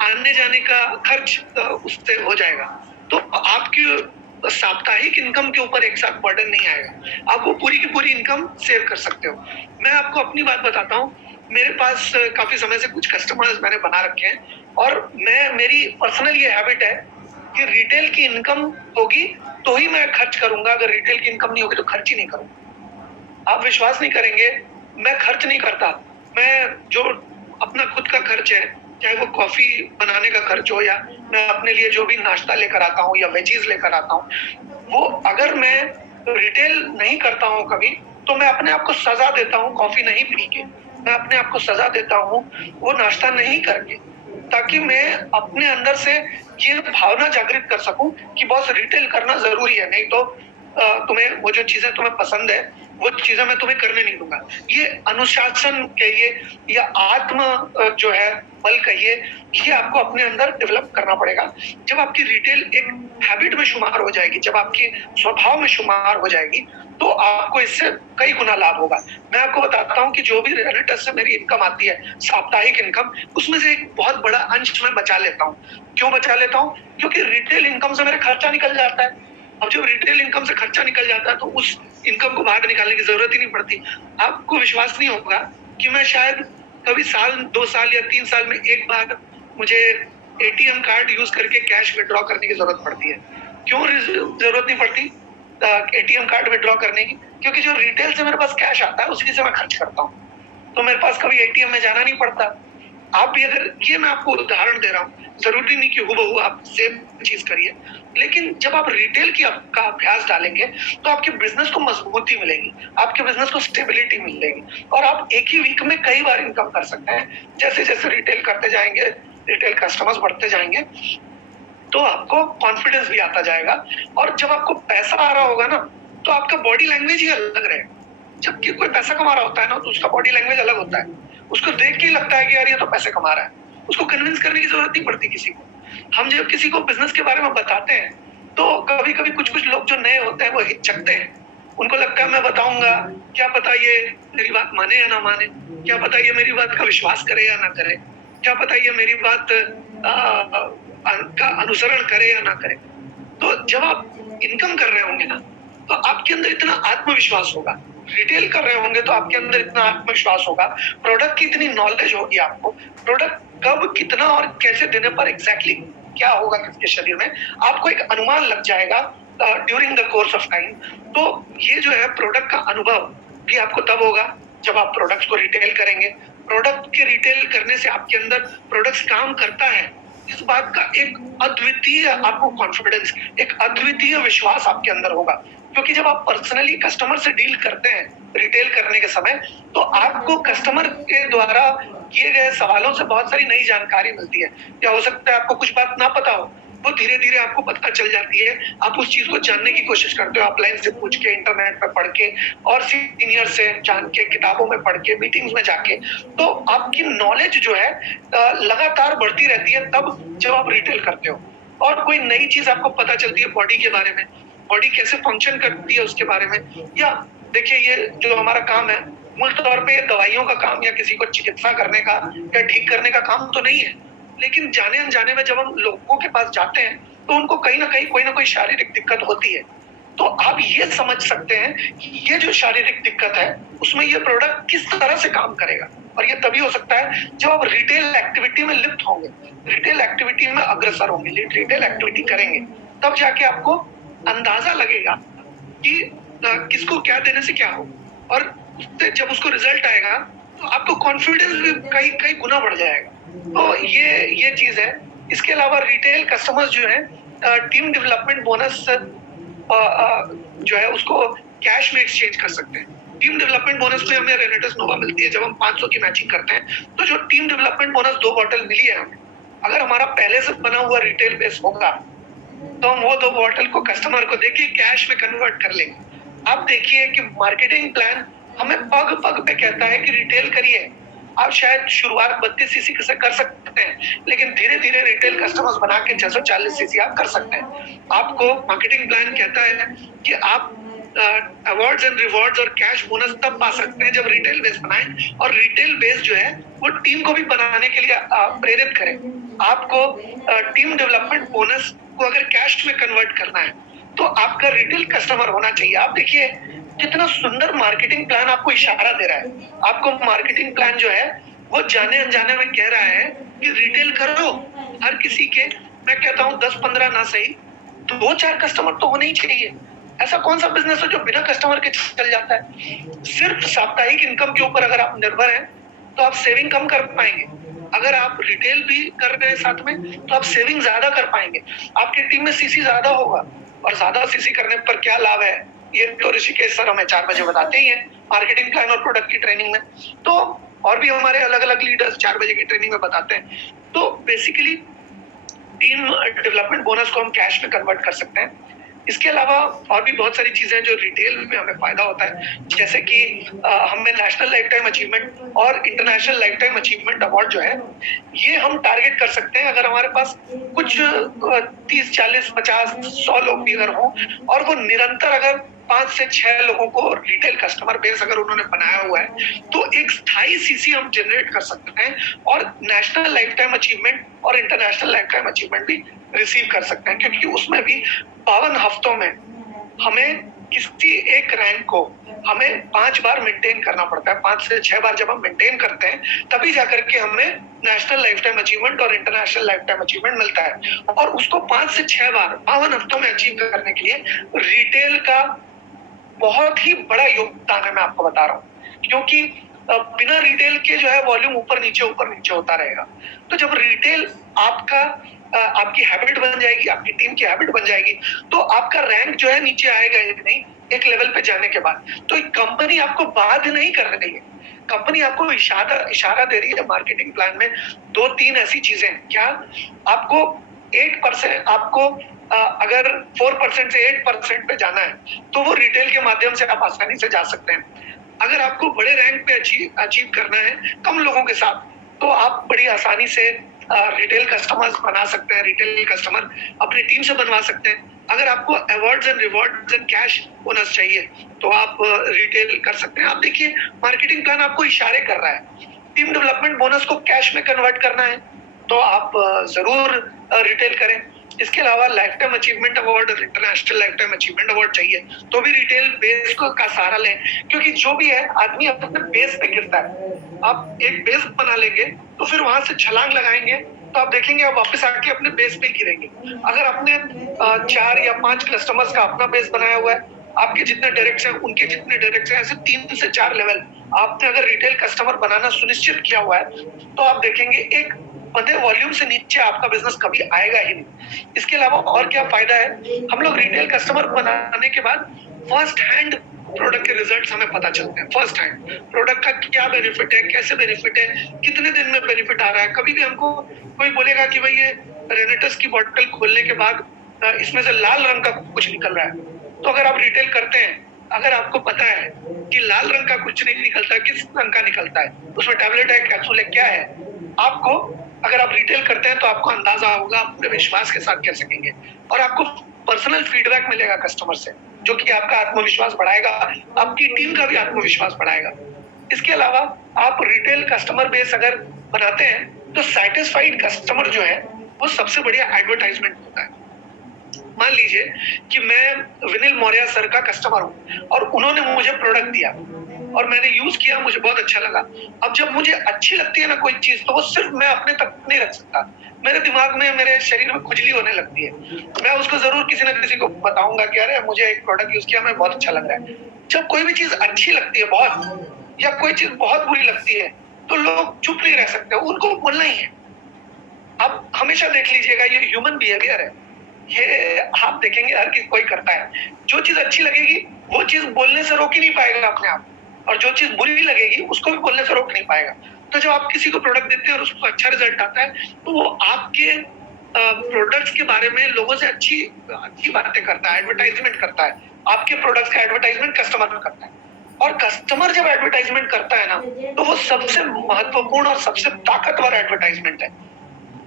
आने जाने का खर्च उससे हो जाएगा। तो आपकी साप्ताहिक इनकम के ऊपर एक साथ बर्डन नहीं आएगा, आप वो पूरी की पूरी इनकम सेव कर सकते हो। मैं आपको अपनी बात बताता हूँ, मेरे पास काफी समय से कुछ कस्टमर्स मैंने बना रखे हैं, और मेरी पर्सनल ये हैबिट है कि रिटेल की इनकम होगी तो ही मैं खर्च करूंगा, अगर रिटेल की इनकम नहीं होगी तो खर्च ही नहीं करूंगा। आप विश्वास नहीं करेंगे, मैं खर्च नहीं करता। मैं जो अपना खुद का खर्च है, चाहे वो कॉफी बनाने का खर्च हो या मैं अपने लिए जो भी नाश्ता लेकर आता हूँ या वेजीज लेकर आता हूँ, वो अगर मैं रिटेल नहीं करता हूँ कभी, तो मैं अपने आप को सजा देता हूँ कॉफी नहीं पी के, मैं अपने आप को सजा देता हूँ वो नाश्ता नहीं करके, ताकि मैं अपने अंदर से ये भावना जागृत कर सकूं कि बॉस रिटेल करना जरूरी है, नहीं तो तुम्हें वो जो चीजें तुम्हें पसंद है वो चीजें मैं तुम्हें करने नहीं दूंगा। ये अनुशासन कहिए या आत्म जो है बल कहिए, ये आपको अपने अंदर डेवलप करना पड़ेगा। जब आपकी रिटेल एक हैबिट में शुमार हो जाएगी, जब आपकी स्वभाव में शुमार हो जाएगी, तो आपको इससे कई गुना लाभ होगा। मैं आपको बताता हूँ कि जो भी रेनेटस से मेरी इनकम आती है, साप्ताहिक इनकम, उसमें से एक बहुत बड़ा अंश मैं बचा लेता हूँ। क्यों बचा लेता हूँ? क्योंकि रिटेल इनकम से मेरा खर्चा निकल जाता है। अब जब रिटेल इनकम से खर्चा निकल जाता है तो उस इनकम को बाहर निकालने की जरूरत ही नहीं पड़ती। आपको विश्वास नहीं होगा कि मैं शायद कभी साल 2 साल या 3 साल में एक बार मुझे ATM कार्ड यूज करके कैश विड्रॉ करने की जरूरत पड़ती है। क्यों जरूरत नहीं पड़ती ATM कार्ड विड्रॉ करने की? क्योंकि जो रिटेल से मेरे पास कैश आता है उसी से मैं खर्च करता हूँ, तो मेरे पास कभी ATM में जाना नहीं पड़ता। आप भी अगर, ये मैं आपको उदाहरण दे रहा हूँ, जरूरी नहीं कि हुबहू आप सेम चीज करिए, लेकिन जब आप रिटेल का अभ्यास डालेंगे तो आपके बिजनेस को मजबूती मिलेगी, आपके बिजनेस को स्टेबिलिटी मिलेगी, और आप एक ही वीक में कई बार इनकम कर सकते हैं। जैसे जैसे रिटेल करते जाएंगे, रिटेल कस्टमर्स बढ़ते जाएंगे, तो आपको कॉन्फिडेंस भी आता जाएगा, और जब आपको पैसा आ रहा होगा ना, तो आपका बॉडी लैंग्वेज ही अलग रहेगा। जबकि कोई पैसा कमा रहा होता है ना, तो उसका बॉडी लैंग्वेज अलग होता है, उसको देख के ही लगता है कि यार ये तो पैसे कमा रहा है, उसको कन्विंस करने की जरूरत नहीं पड़ती किसी को। हम जब किसी को बिजनेस के बारे में बताते हैं, तो कभी कभी कुछ कुछ लोग जो नए होते हैं वो हिचकते हैं, उनको लगता है मैं बताऊंगा, क्या पता ये मेरी बात माने या ना माने, क्या पता ये मेरी बात का विश्वास करे या ना करे, क्या पता ये मेरी बात का अनुसरण करे या ना करे। तो जब आप इनकम कर रहे होंगे ना, तो आपके अंदर इतना आत्मविश्वास होगा, रिटेल कर रहे होंगे तो आपके अंदर इतना आत्मविश्वास होगा, प्रोडक्ट की इतनी नॉलेज होगी आपको, प्रोडक्ट कब कितना और कैसे देने पर एग्जैक्टली क्या होगा किसके शरीर में, आपको एक अनुमान लग जाएगा during the course of time. तो ये जो है प्रोडक्ट का अनुभव भी आपको तब होगा जब आप प्रोडक्ट्स को रिटेल करेंगे। प्रोडक्ट के रिटेल करने से आपके अंदर प्रोडक्ट्स काम करता है, इस बात का एक अद्वितीय आपको कॉन्फिडेंस, एक अद्वितीय विश्वास आपके अंदर होगा। क्योंकि जब आप पर्सनली कस्टमर से डील करते हैं रिटेल करने के समय, तो आपको कस्टमर के द्वारा किए गए सवालों से बहुत सारी नई जानकारी मिलती है, या हो सकता है आपको कुछ बात ना पता हो, वो धीरे धीरे आपको पता चल जाती है। आप उस चीज को जानने की कोशिश करते हो, ऑफलाइन से पूछ के, इंटरनेट पे पढ़ के और सीनियर से जान के, किताबों में पढ़ के, मीटिंग्स में जाके। तो आपकी नॉलेज जो है लगातार बढ़ती रहती है तब जब आप रिटेल करते हो। और कोई नई चीज आपको पता चलती है बॉडी के बारे में, बॉडी कैसे फंक्शन करती है उसके बारे में। या देखिए, ये जो हमारा काम है मूल तौर पे दवाइयों का काम या किसी को चिकित्सा करने का या ठीक करने का काम तो नहीं है, लेकिन जाने अनजाने में जब हम लोगों के पास जाते हैं तो उनको कहीं ना कहीं कोई ना कोई शारीरिक दिक्कत होती है। तो आप ये समझ सकते हैं कि ये जो शारीरिक दिक्कत है उसमें ये प्रोडक्ट किस तरह से काम करेगा। और ये तभी हो सकता है जब आप रिटेल एक्टिविटी में लिप्त होंगे, रिटेल एक्टिविटी में अग्रसर होंगे, रिटेल एक्टिविटी करेंगे, तब जाके आपको अंदाजा लगेगा कि किसको क्या देने से क्या हो। और उससे जब उसको रिजल्ट आएगा तो आपको कॉन्फिडेंस भी कई कई गुना बढ़ जाएगा। तो ये चीज है। इसके अलावा रिटेल कस्टमर्स जो है टीम डेवलपमेंट बोनस जो है उसको कैश में एक्सचेंज कर सकते हैं। टीम डेवलपमेंट बोनस में हमें रेनेटस नोवा मिलती है जब हम 500 की मैचिंग करते हैं। तो जो टीम डेवलपमेंट बोनस 2 बॉटल मिली है हमें, अगर हमारा पहले से बना हुआ रिटेल बेस होगा तो हम वो 2 बॉटल को कस्टमर को देके कैश में कन्वर्ट कर लेंगे। आप देखिए कि मार्केटिंग प्लान हमें पग पग पे कहता है कि रिटेल करिए। आप शायद शुरुआत 32 सीसी से कर सकते हैं, लेकिन धीरे धीरे रिटेल कस्टमर्स बना के 640 सीसी आप कर सकते हैं। आपको मार्केटिंग प्लान कहता है कि आप अवार्ड्स एंड रिवॉर्ड्स और कैश बोनस तब पा सकते हैं जब रिटेल बेस बनाएं, और रिटेल बेस जो है वो टीम को भी बनाने के लिए प्रेरित करें। आपको टीम डेवलपमेंट बोनस को अगर कैश में कन्वर्ट करना है तो आपका रिटेल कस्टमर होना चाहिए। आप देखिए कितना सुंदर मार्केटिंग प्लान आपको इशारा दे रहा है। आपको मार्केटिंग प्लान जो है वो जाने अनजाने में कह रहा है कि रिटेल करो। हर किसी के, मैं कहता हूँ 10-15 ना सही, 2-4 कस्टमर तो होने ही चाहिए। ऐसा कौन सा बिजनेस है जो बिना कस्टमर के चल जाता है? सिर्फ साप्ताहिक इनकम के ऊपर अगर आप निर्भर हैं तो आप सेविंग कम कर पाएंगे। अगर आप रिटेल भी कर रहे हैं साथ में तो आप सेविंग ज्यादा कर पाएंगे। आपकी टीम में सीसी ज्यादा होगा, और ज्यादा सीसी करने पर क्या लाभ है ये तो ऋषिकेश सर हमें 4 बजे बताते ही हैं मार्केटिंग प्लान और प्रोडक्ट की ट्रेनिंग में। तो और भी हमारे अलग अलग लीडर्स 4 बजे की ट्रेनिंग में बताते हैं। तो बेसिकली टीम डेवलपमेंट बोनस को हम कैश में कन्वर्ट कर सकते हैं। इसके अलावा और भी बहुत सारी चीजें जो रिटेल में हमें फायदा होता है, जैसे कि हमें नेशनल लाइफ टाइम अचीवमेंट और international life time achievement award जो है ये हम टारगेट कर सकते हैं। अगर हमारे पास कुछ 30-40-50-100 लोग भी अगर हो और वो निरंतर अगर 5 से 6 लोगों को रिटेल कस्टमर बेस अगर उन्होंने बनाया हुआ है तो एक स्थायी सीसी हम जनरेट कर सकते हैं, और नेशनल लाइफ टाइम अचीवमेंट और इंटरनेशनल लाइफ टाइम अचीवमेंट भी रिसीव कर सकते हैं। क्योंकि उसमें भी 52 हफ्तों में हमें किसी एक रैंक को हमें 5 बार मेंटेन करना पड़ता है। 5 से 6 बार जब हम मेंटेन करते हैं तभी जाकर के हमें नेशनल लाइफ टाइम अचीवमेंट और इंटरनेशनल लाइफ टाइम अचीवमेंट मिलता है। और उसको 5 से 6 बार 52 हफ्तों में अचीव करने के लिए रिटेल का बहुत ही बड़ा योगदान है, मैं आपको बता रहा हूँ। क्योंकि बिना रिटेल के जो है वॉल्यूम ऊपर नीचे होता रहेगा। तो जब रिटेल आपकी हैबिट बन जाएगी, आपकी टीम की हैबिट बन जाएगी, तो आपका रैंक जो है नीचे आएगा ही नहीं एक लेवल पे जाने के बाद। तो कंपनी आपको बाध्य नहीं कर रही है, कंपनी आपको इशारा दे रही है मार्केटिंग प्लान में 2-3 ऐसी चीजें। क्या आपको 8% आपको अगर 4% से 8% पे जाना है तो वो रिटेल के माध्यम से आप आसानी से जा सकते हैं। अगर आपको बड़े रैंक पे अचीव करना है कम लोगों के साथ, तो आप बड़ी आसानी से रिटेल कस्टमर्स बना सकते हैं, रिटेल कस्टमर अपनी टीम से बनवा सकते हैं। अगर आपको awards and rewards and cash bonus चाहिए तो आप रिटेल कर सकते हैं। आप देखिए मार्केटिंग प्लान आपको इशारे कर रहा है। टीम डेवलपमेंट बोनस को कैश में कन्वर्ट करना है तो आप जरूर रिटेल करें। इसके अलावा लाइफ टाइम अचीवमेंट अवार्ड और international life time achievement award चाहिए तो भी रिटेल बेस का सहारा लें। क्योंकि जो भी है आदमी अपने बेस पे गिरता है। आप एक बेस बना लेंगे तो फिर वहां से छलांग लगाएंगे तो आप देखेंगे आप वापस आके अपने बेस पे गिरेंगे। अगर आपने 4 या 5 कस्टमर्स का अपना बेस बनाया हुआ है, आपके जितने डायरेक्ट्स हैं उनके जितने डायरेक्ट्स हैं, ऐसे 3 से 4 लेवल आपने अगर रिटेल कस्टमर बनाना सुनिश्चित किया हुआ है तो आप देखेंगे एक बंदे वॉल्यूम से नीचे आपका बिजनेस कभी आएगा ही नहीं। इसके अलावा और क्या फायदा है, हम लोग रिटेल कस्टमर बनाने के बाद फर्स्ट हैंड प्रोडक्ट के रिजल्ट्स हमें पता चलते हैं। फर्स्ट हैंड प्रोडक्ट का क्या बेनिफिट है, कैसे बेनिफिट है, कितने दिन में बेनिफिट आ रहा है। कभी भी हमको कोई बोलेगा कि भाई ये रेनेटस की बोतल खोलने के बाद इसमें से लाल रंग का कुछ निकल रहा है, तो अगर आप रिटेल करते हैं, अगर आपको पता है कि लाल रंग का कुछ नहीं निकलता, किस रंग का निकलता है, उसमें टैबलेट है, कैप्सूल है, क्या है, आपको अगर आप रिटेल करते हैं तो आपको अंदाजा होगा, आप पूरे विश्वास के साथ कह सकेंगे और आपको पर्सनल फीडबैक मिलेगा कस्टमर से, जो कि आपका आत्मविश्वास बढ़ाएगा, आपकी टीम का भी आत्मविश्वास बढ़ाएगा। इसके अलावा आप रिटेल कस्टमर बेस अगर बनाते हैं तो सैटिस्फाइड कस्टमर जो है वो सबसे बढ़िया एडवर्टाइजमेंट होता है। मान लीजिए कि मैं विनिल मौर्य सर का कस्टमर हूँ और उन्होंने मुझे प्रोडक्ट दिया और मैंने यूज किया, मुझे बहुत अच्छा लगा। अब जब मुझे अच्छी लगती है ना कोई चीज, तो वो सिर्फ मैं अपने तक नहीं रख सकता, मेरे दिमाग में, मेरे शरीर में खुजली होने लगती है। मैं उसको जरूर किसी ना किसी को बताऊंगा कि अरे मुझे एक प्रोडक्ट यूज किया, मैं बहुत अच्छा लग रहा है। जब कोई भी चीज अच्छी लगती है बहुत, या कोई चीज बहुत बुरी लगती है, तो लोग चुप नहीं रह सकते, उनको बोलना ही है। आप हमेशा देख लीजिएगा, ये ह्यूमन बिहेवियर है, ये आप देखेंगे हर कोई करता है। जो चीज अच्छी लगेगी वो चीज बोलने से रोक ही नहीं पाएगा अपने आप, और जो चीज बुरी लगेगी उसको भी बोलने से रोक नहीं पाएगा। तो जब आप किसी को प्रोडक्ट देते हैं और उसको अच्छा रिजल्ट आता है, तो वो आपके प्रोडक्ट्स के बारे में लोगों से अच्छी अच्छी बातें करता है, एडवर्टाइजमेंट करता है, आपके प्रोडक्ट्स का एडवर्टाइजमेंट कस्टमर में करता है। और कस्टमर जब एडवर्टाइजमेंट करता है ना, तो वो सबसे महत्वपूर्ण और सबसे ताकतवर एडवर्टाइजमेंट है।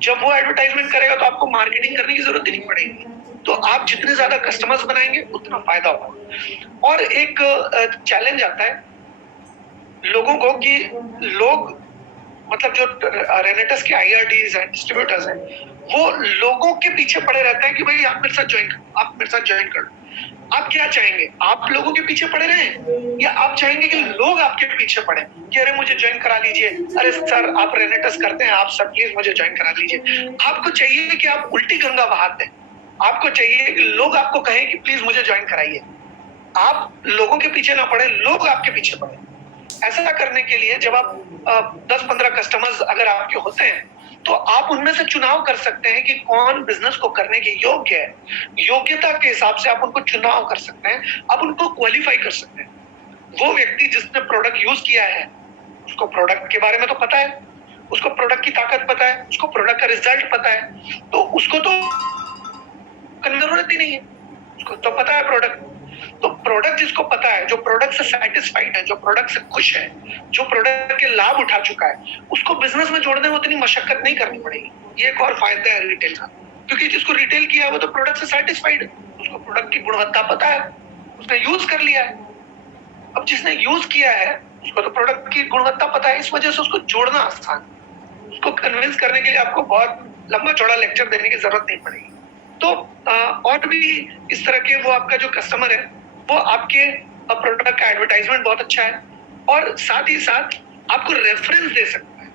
जब वो एडवर्टाइजमेंट करेगा तो आपको मार्केटिंग करने की जरूरत ही नहीं पड़ेगी। तो आप जितने ज्यादा कस्टमर्स बनाएंगे उतना फायदा होगा। और एक चैलेंज आता है लोगों को कि लोग, मतलब जो रेनेटस के आईआरडीज हैं, डिस्ट्रीब्यूटर्स हैं, वो लोगों के पीछे पड़े रहते हैं कि भाई आप मेरे साथ ज्वाइन करो, आप मेरे साथ ज्वाइन करो। आप क्या चाहेंगे, आप लोगों के पीछे पड़े रहें, या आप चाहेंगे कि लोग आपके पीछे पड़े कि अरे मुझे ज्वाइन करा लीजिए, अरे सर आप रेनेटस करते हैं, आप सर प्लीज मुझे ज्वाइन करा लीजिए। आपको चाहिए कि आप उल्टी गंगा बहा दें, आपको चाहिए कि लोग आपको कहें कि प्लीज मुझे ज्वाइन कराइए। आप लोगों के पीछे ना पड़े, लोग आपके पीछे पड़े। ऐसा करने के लिए जब आप 10-15 कस्टमर्स अगर आपके होते हैं, तो आप उनमें से चुनाव कर सकते हैं कि कौन बिजनेस को करने के योग्य है। योग्यता के हिसाब से आप उनको चुनाव कर सकते हैं, आप उनको क्वालिफाई कर सकते हैं। वो व्यक्ति जिसने प्रोडक्ट यूज किया है, उसको प्रोडक्ट के बारे में तो पता है, उसको प्रोडक्ट की ताकत पता है, उसको प्रोडक्ट का रिजल्ट पता है, तो उसको तो जरूरत ही नहीं है, उसको तो पता है प्रोडक्ट। तो प्रोडक्ट जिसको पता है, जो प्रोडक्ट से सेटिस्फाइड है, जो प्रोडक्ट से खुश है, जो प्रोडक्ट के लाभ उठा चुका है, उसको बिजनेस में जोड़ने में उतनी मशक्कत नहीं करनी पड़ेगी। ये एक और फायदा है रिटेल का, क्योंकि जिसको रिटेल किया है वो तो प्रोडक्ट से सेटिस्फाइड है, उसको प्रोडक्ट की गुणवत्ता पता है, उसने यूज कर लिया है। अब जिसने यूज किया है उसको तो प्रोडक्ट की गुणवत्ता पता है, इस वजह से उसको जोड़ना आसान, उसको कन्विंस करने के लिए आपको बहुत लंबा चौड़ा लेक्चर देने की जरूरत नहीं पड़ेगी। तो और भी इस तरह के वो आपका जो कस्टमर है वो आपके प्रोडक्ट का एडवर्टाइजमेंट बहुत अच्छा है, और साथ ही साथ आपको रेफरेंस दे सकता है।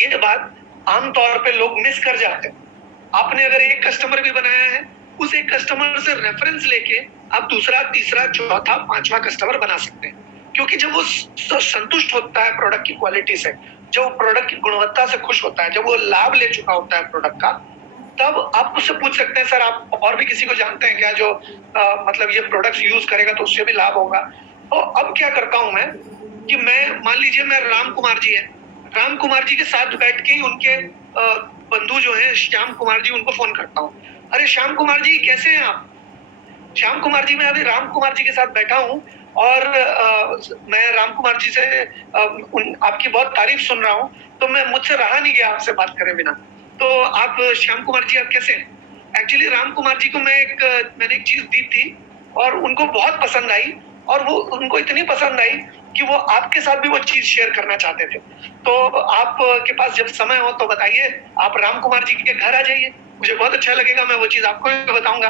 ये बात आमतौर पे लोग मिस कर जाते हैं। आपने अगर एक कस्टमर भी बनाया है, उस एक कस्टमर से रेफरेंस लेके आप दूसरा, तीसरा, चौथा, पांचवा कस्टमर बना सकते हैं। क्योंकि जब वो संतुष्ट होता है प्रोडक्ट की क्वालिटी से, जब वो प्रोडक्ट की गुणवत्ता से खुश होता है, जब वो लाभ ले चुका होता है प्रोडक्ट का, तब आप उससे पूछ सकते हैं, सर आप और भी किसी को जानते हैं क्या जो मतलब ये प्रोडक्ट्स यूज करेगा तो उससे भी लाभ होगा। तो अब क्या करता हूं मैं कि मैं, मान लीजिए मैं राम कुमार जी है, राम कुमार जी के साथ बैठ के ही उनके बंधु जो है श्याम कुमार जी, उनको फोन करता हूँ। अरे श्याम कुमार जी कैसे हैं आप? श्याम कुमार जी, मैं अभी राम कुमार जी के साथ बैठा हूँ और मैं राम कुमार जी से आपकी बहुत तारीफ सुन रहा हूँ, तो मैं मुझसे रहा नहीं गया आपसे बात करे बिना। तो आप श्याम कुमार जी आप कैसे हैं? एक्चुअली राम कुमार जी को मैंने एक चीज दी थी और उनको बहुत पसंद आई, और वो उनको इतनी पसंद आई कि वो आपके साथ भी वो चीज शेयर करना चाहते थे। तो आप के पास जब समय हो तो बताइए, आप राम कुमार जी के घर आ जाइए, मुझे बहुत अच्छा लगेगा, मैं वो चीज आपको भी बताऊंगा।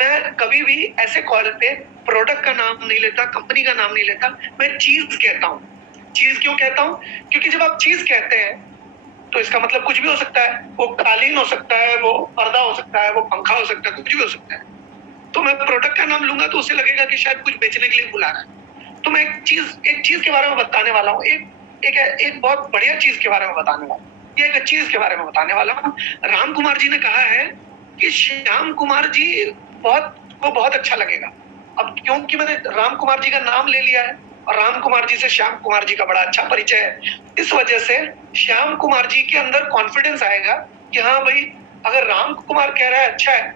मैं कभी भी ऐसे कॉल पे प्रोडक्ट का नाम नहीं लेता, कंपनी का नाम नहीं लेता, मैं चीज कहता हूँ। चीज क्यों कहता हूँ? क्योंकि जब आप चीज कहते हैं तो इसका मतलब कुछ भी हो सकता है, वो कालीन हो सकता है, वो पर्दा हो सकता है, वो पंखा हो सकता है, कुछ भी हो सकता है। तो मैं प्रोडक्ट का नाम लूंगा तो उसे लगेगा कि शायद कुछ बेचने के लिए बुला रहा है। तो मैं एक चीज के बारे में बताने वाला हूँ, एक बहुत बढ़िया चीज के बारे में बताने वाला हूँ, ये एक चीज के बारे में बताने वाला हूँ। राम कुमार जी ने कहा है कि श्याम कुमार जी बहुत अच्छा लगेगा। अब क्योंकि मैंने राम कुमार जी का नाम ले लिया है और राम कुमार जी से श्याम कुमार जी का बड़ा अच्छा परिचय है, इस वजह से श्याम कुमार जी के अंदर कॉन्फिडेंस आएगा कि हाँ भाई अगर राम कुमार कह रहा है अच्छा है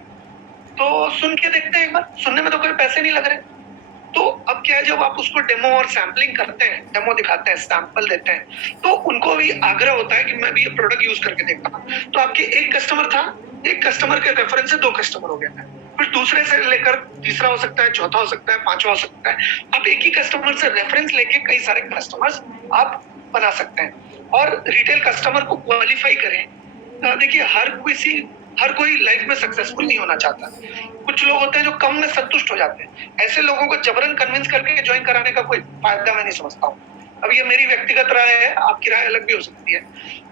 तो सुन के देखते हैं एक बार, सुनने में तो कोई पैसे नहीं लग रहे। तो अब क्या है, जब आप उसको डेमो और सैम्पलिंग करते हैं, डेमो दिखाते हैं, सैंपल देते हैं, तो उनको भी आग्रह होता है कि मैं भी ये प्रोडक्ट यूज करके देखता हूँ। तो आपके एक कस्टमर था, एक कस्टमर के रेफरेंस से 2 कस्टमर हो गया है, फिर दूसरे से लेकर तीसरा हो सकता है, चौथा हो सकता है, पांचवा हो सकता है। आप एक ही कस्टमर से रेफरेंस लेके कई सारे कस्टमर्स आप बना सकते हैं और रिटेल कस्टमर को क्वालिफाई करें। देखिए हर कोई लाइफ में सक्सेसफुल नहीं होना चाहता। कुछ लोग होते हैं जो कम में संतुष्ट हो जाते हैं। ऐसे लोगों को जबरन कन्विंस करके ज्वाइन कराने का कोई फायदा मैं नहीं समझता हूँ। अब ये मेरी व्यक्तिगत राय है, आपकी राय अलग भी हो सकती है।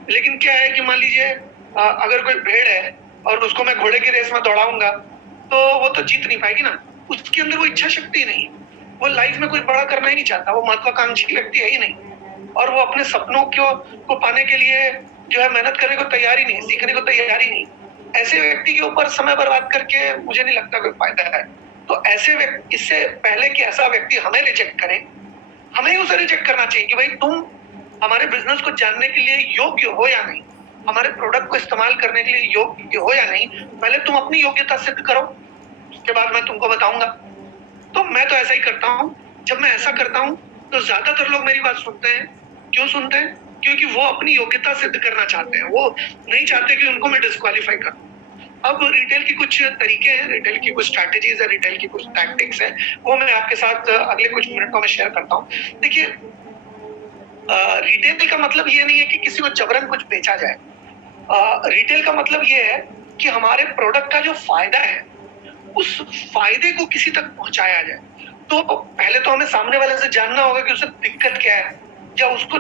लेकिन क्या है कि मान लीजिए अगर कोई भेड़ है और उसको मैं घोड़े की रेस में दौड़ाऊंगा तो वो तो जीत नहीं पाएगी ना। उसके अंदर वो इच्छा शक्ति नहीं है, वो लाइफ में कुछ बड़ा करना ही नहीं चाहता, वो महत्वाकांक्षी व्यक्ति है ही नहीं और वो अपने सपनों को पाने के लिए जो है मेहनत करने को तैयार ही नहीं, सीखने को तैयार ही नहीं। ऐसे व्यक्ति के ऊपर समय बर्बाद करके मुझे नहीं लगता कोई फायदा है। तो ऐसे व्यक्ति, इससे पहले कि ऐसा व्यक्ति हमें रिजेक्ट करे, हमें ही उसे रिजेक्ट करना चाहिए कि भाई तुम हमारे बिजनेस को जानने के लिए योग्य हो या नहीं, हमारे प्रोडक्ट को इस्तेमाल करने के लिए योग्य हो या नहीं, पहले तुम अपनी योग्यता सिद्ध करो, उसके बाद मैं तुमको बताऊंगा। तो मैं तो ऐसा ही करता हूँ। जब मैं ऐसा करता हूँ तो ज्यादातर लोग मेरी बात सुनते हैं। क्यों सुनते हैं? क्योंकि वो अपनी योग्यता सिद्ध करना चाहते हैं, वो नहीं चाहते कि उनको मैं डिस्क्वालीफाई करूं। अब रिटेल की कुछ तरीके हैं, रिटेल की कुछ स्ट्रैटेजीज है, रिटेल की कुछ टैक्टिक्स है, वो मैं आपके साथ अगले कुछ मिनटों में शेयर करता हूँ। देखिए रिटेल का मतलब ये नहीं है कि किसी को जबरन कुछ बेचा जाए। रिटेल का मतलब ये है कि हमारे प्रोडक्ट का जो फायदा है उस फायदे को किसी तक पहुंचाया जाए। तो पहले तो हमें सामने वाले से जानना होगा कि उसे दिक्कत क्या है, या उसको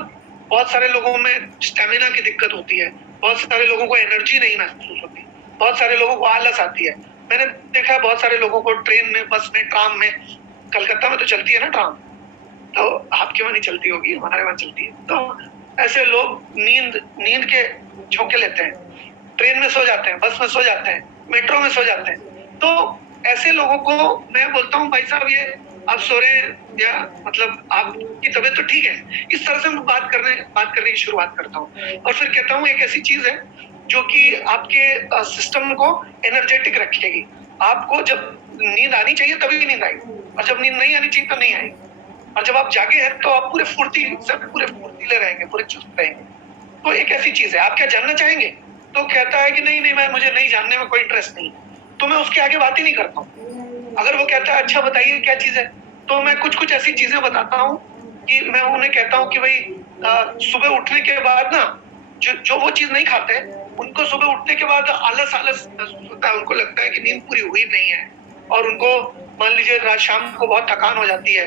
बहुत सारे लोगों में स्टेमिना की दिक्कत होती है, बहुत सारे लोगों को एनर्जी नहीं महसूस होती, बहुत सारे लोगों को आलस आती है। मैंने देखा है बहुत सारे लोगों को ट्रेन में, बस में, ट्राम में, कलकत्ता में तो चलती है ना ट्राम, तो आपके वहां नहीं चलती होगी, हमारे वहां चलती है। तो ऐसे लोग नींद के झोंके लेते हैं, ट्रेन में सो जाते हैं, बस में सो जाते हैं, मेट्रो में सो जाते हैं। तो ऐसे लोगों को मैं बोलता हूँ भाई साहब ये आप सो रहे हैं या मतलब आपकी तबीयत तो ठीक है, इस तरह से मैं बात करने की शुरुआत करता हूँ और फिर कहता हूँ एक ऐसी चीज है जो कि आपके सिस्टम को एनर्जेटिक रखेगी। आपको जब नींद आनी चाहिए तभी नींद आएगी और जब नींद नहीं आनी चाहिए तो नहीं आएगी, और जब आप जागे हैं तो आप पूरे फुर्तीले रहेंगे, पूरे चुस्त रहेंगे। तो एक ऐसी चीज है। आप क्या जानना चाहेंगे? तो कहता है कि नहीं मैं मुझे नहीं जानने में कोई इंटरेस्ट नहीं, तो मैं उसके आगे बात ही नहीं करता हूँ। अगर वो कहता है अच्छा बताइए क्या चीज है, तो मैं कुछ ऐसी चीजें बताता हूँ कि मैं उन्हें कहता हूँ कि भाई सुबह उठने के बाद ना जो वो चीज नहीं खाते उनको सुबह उठने के बाद आलस महसूस होता है, उनको लगता है कि नींद पूरी हुई नहीं है और उनको मान लीजिए रात शाम को बहुत थकान हो जाती है,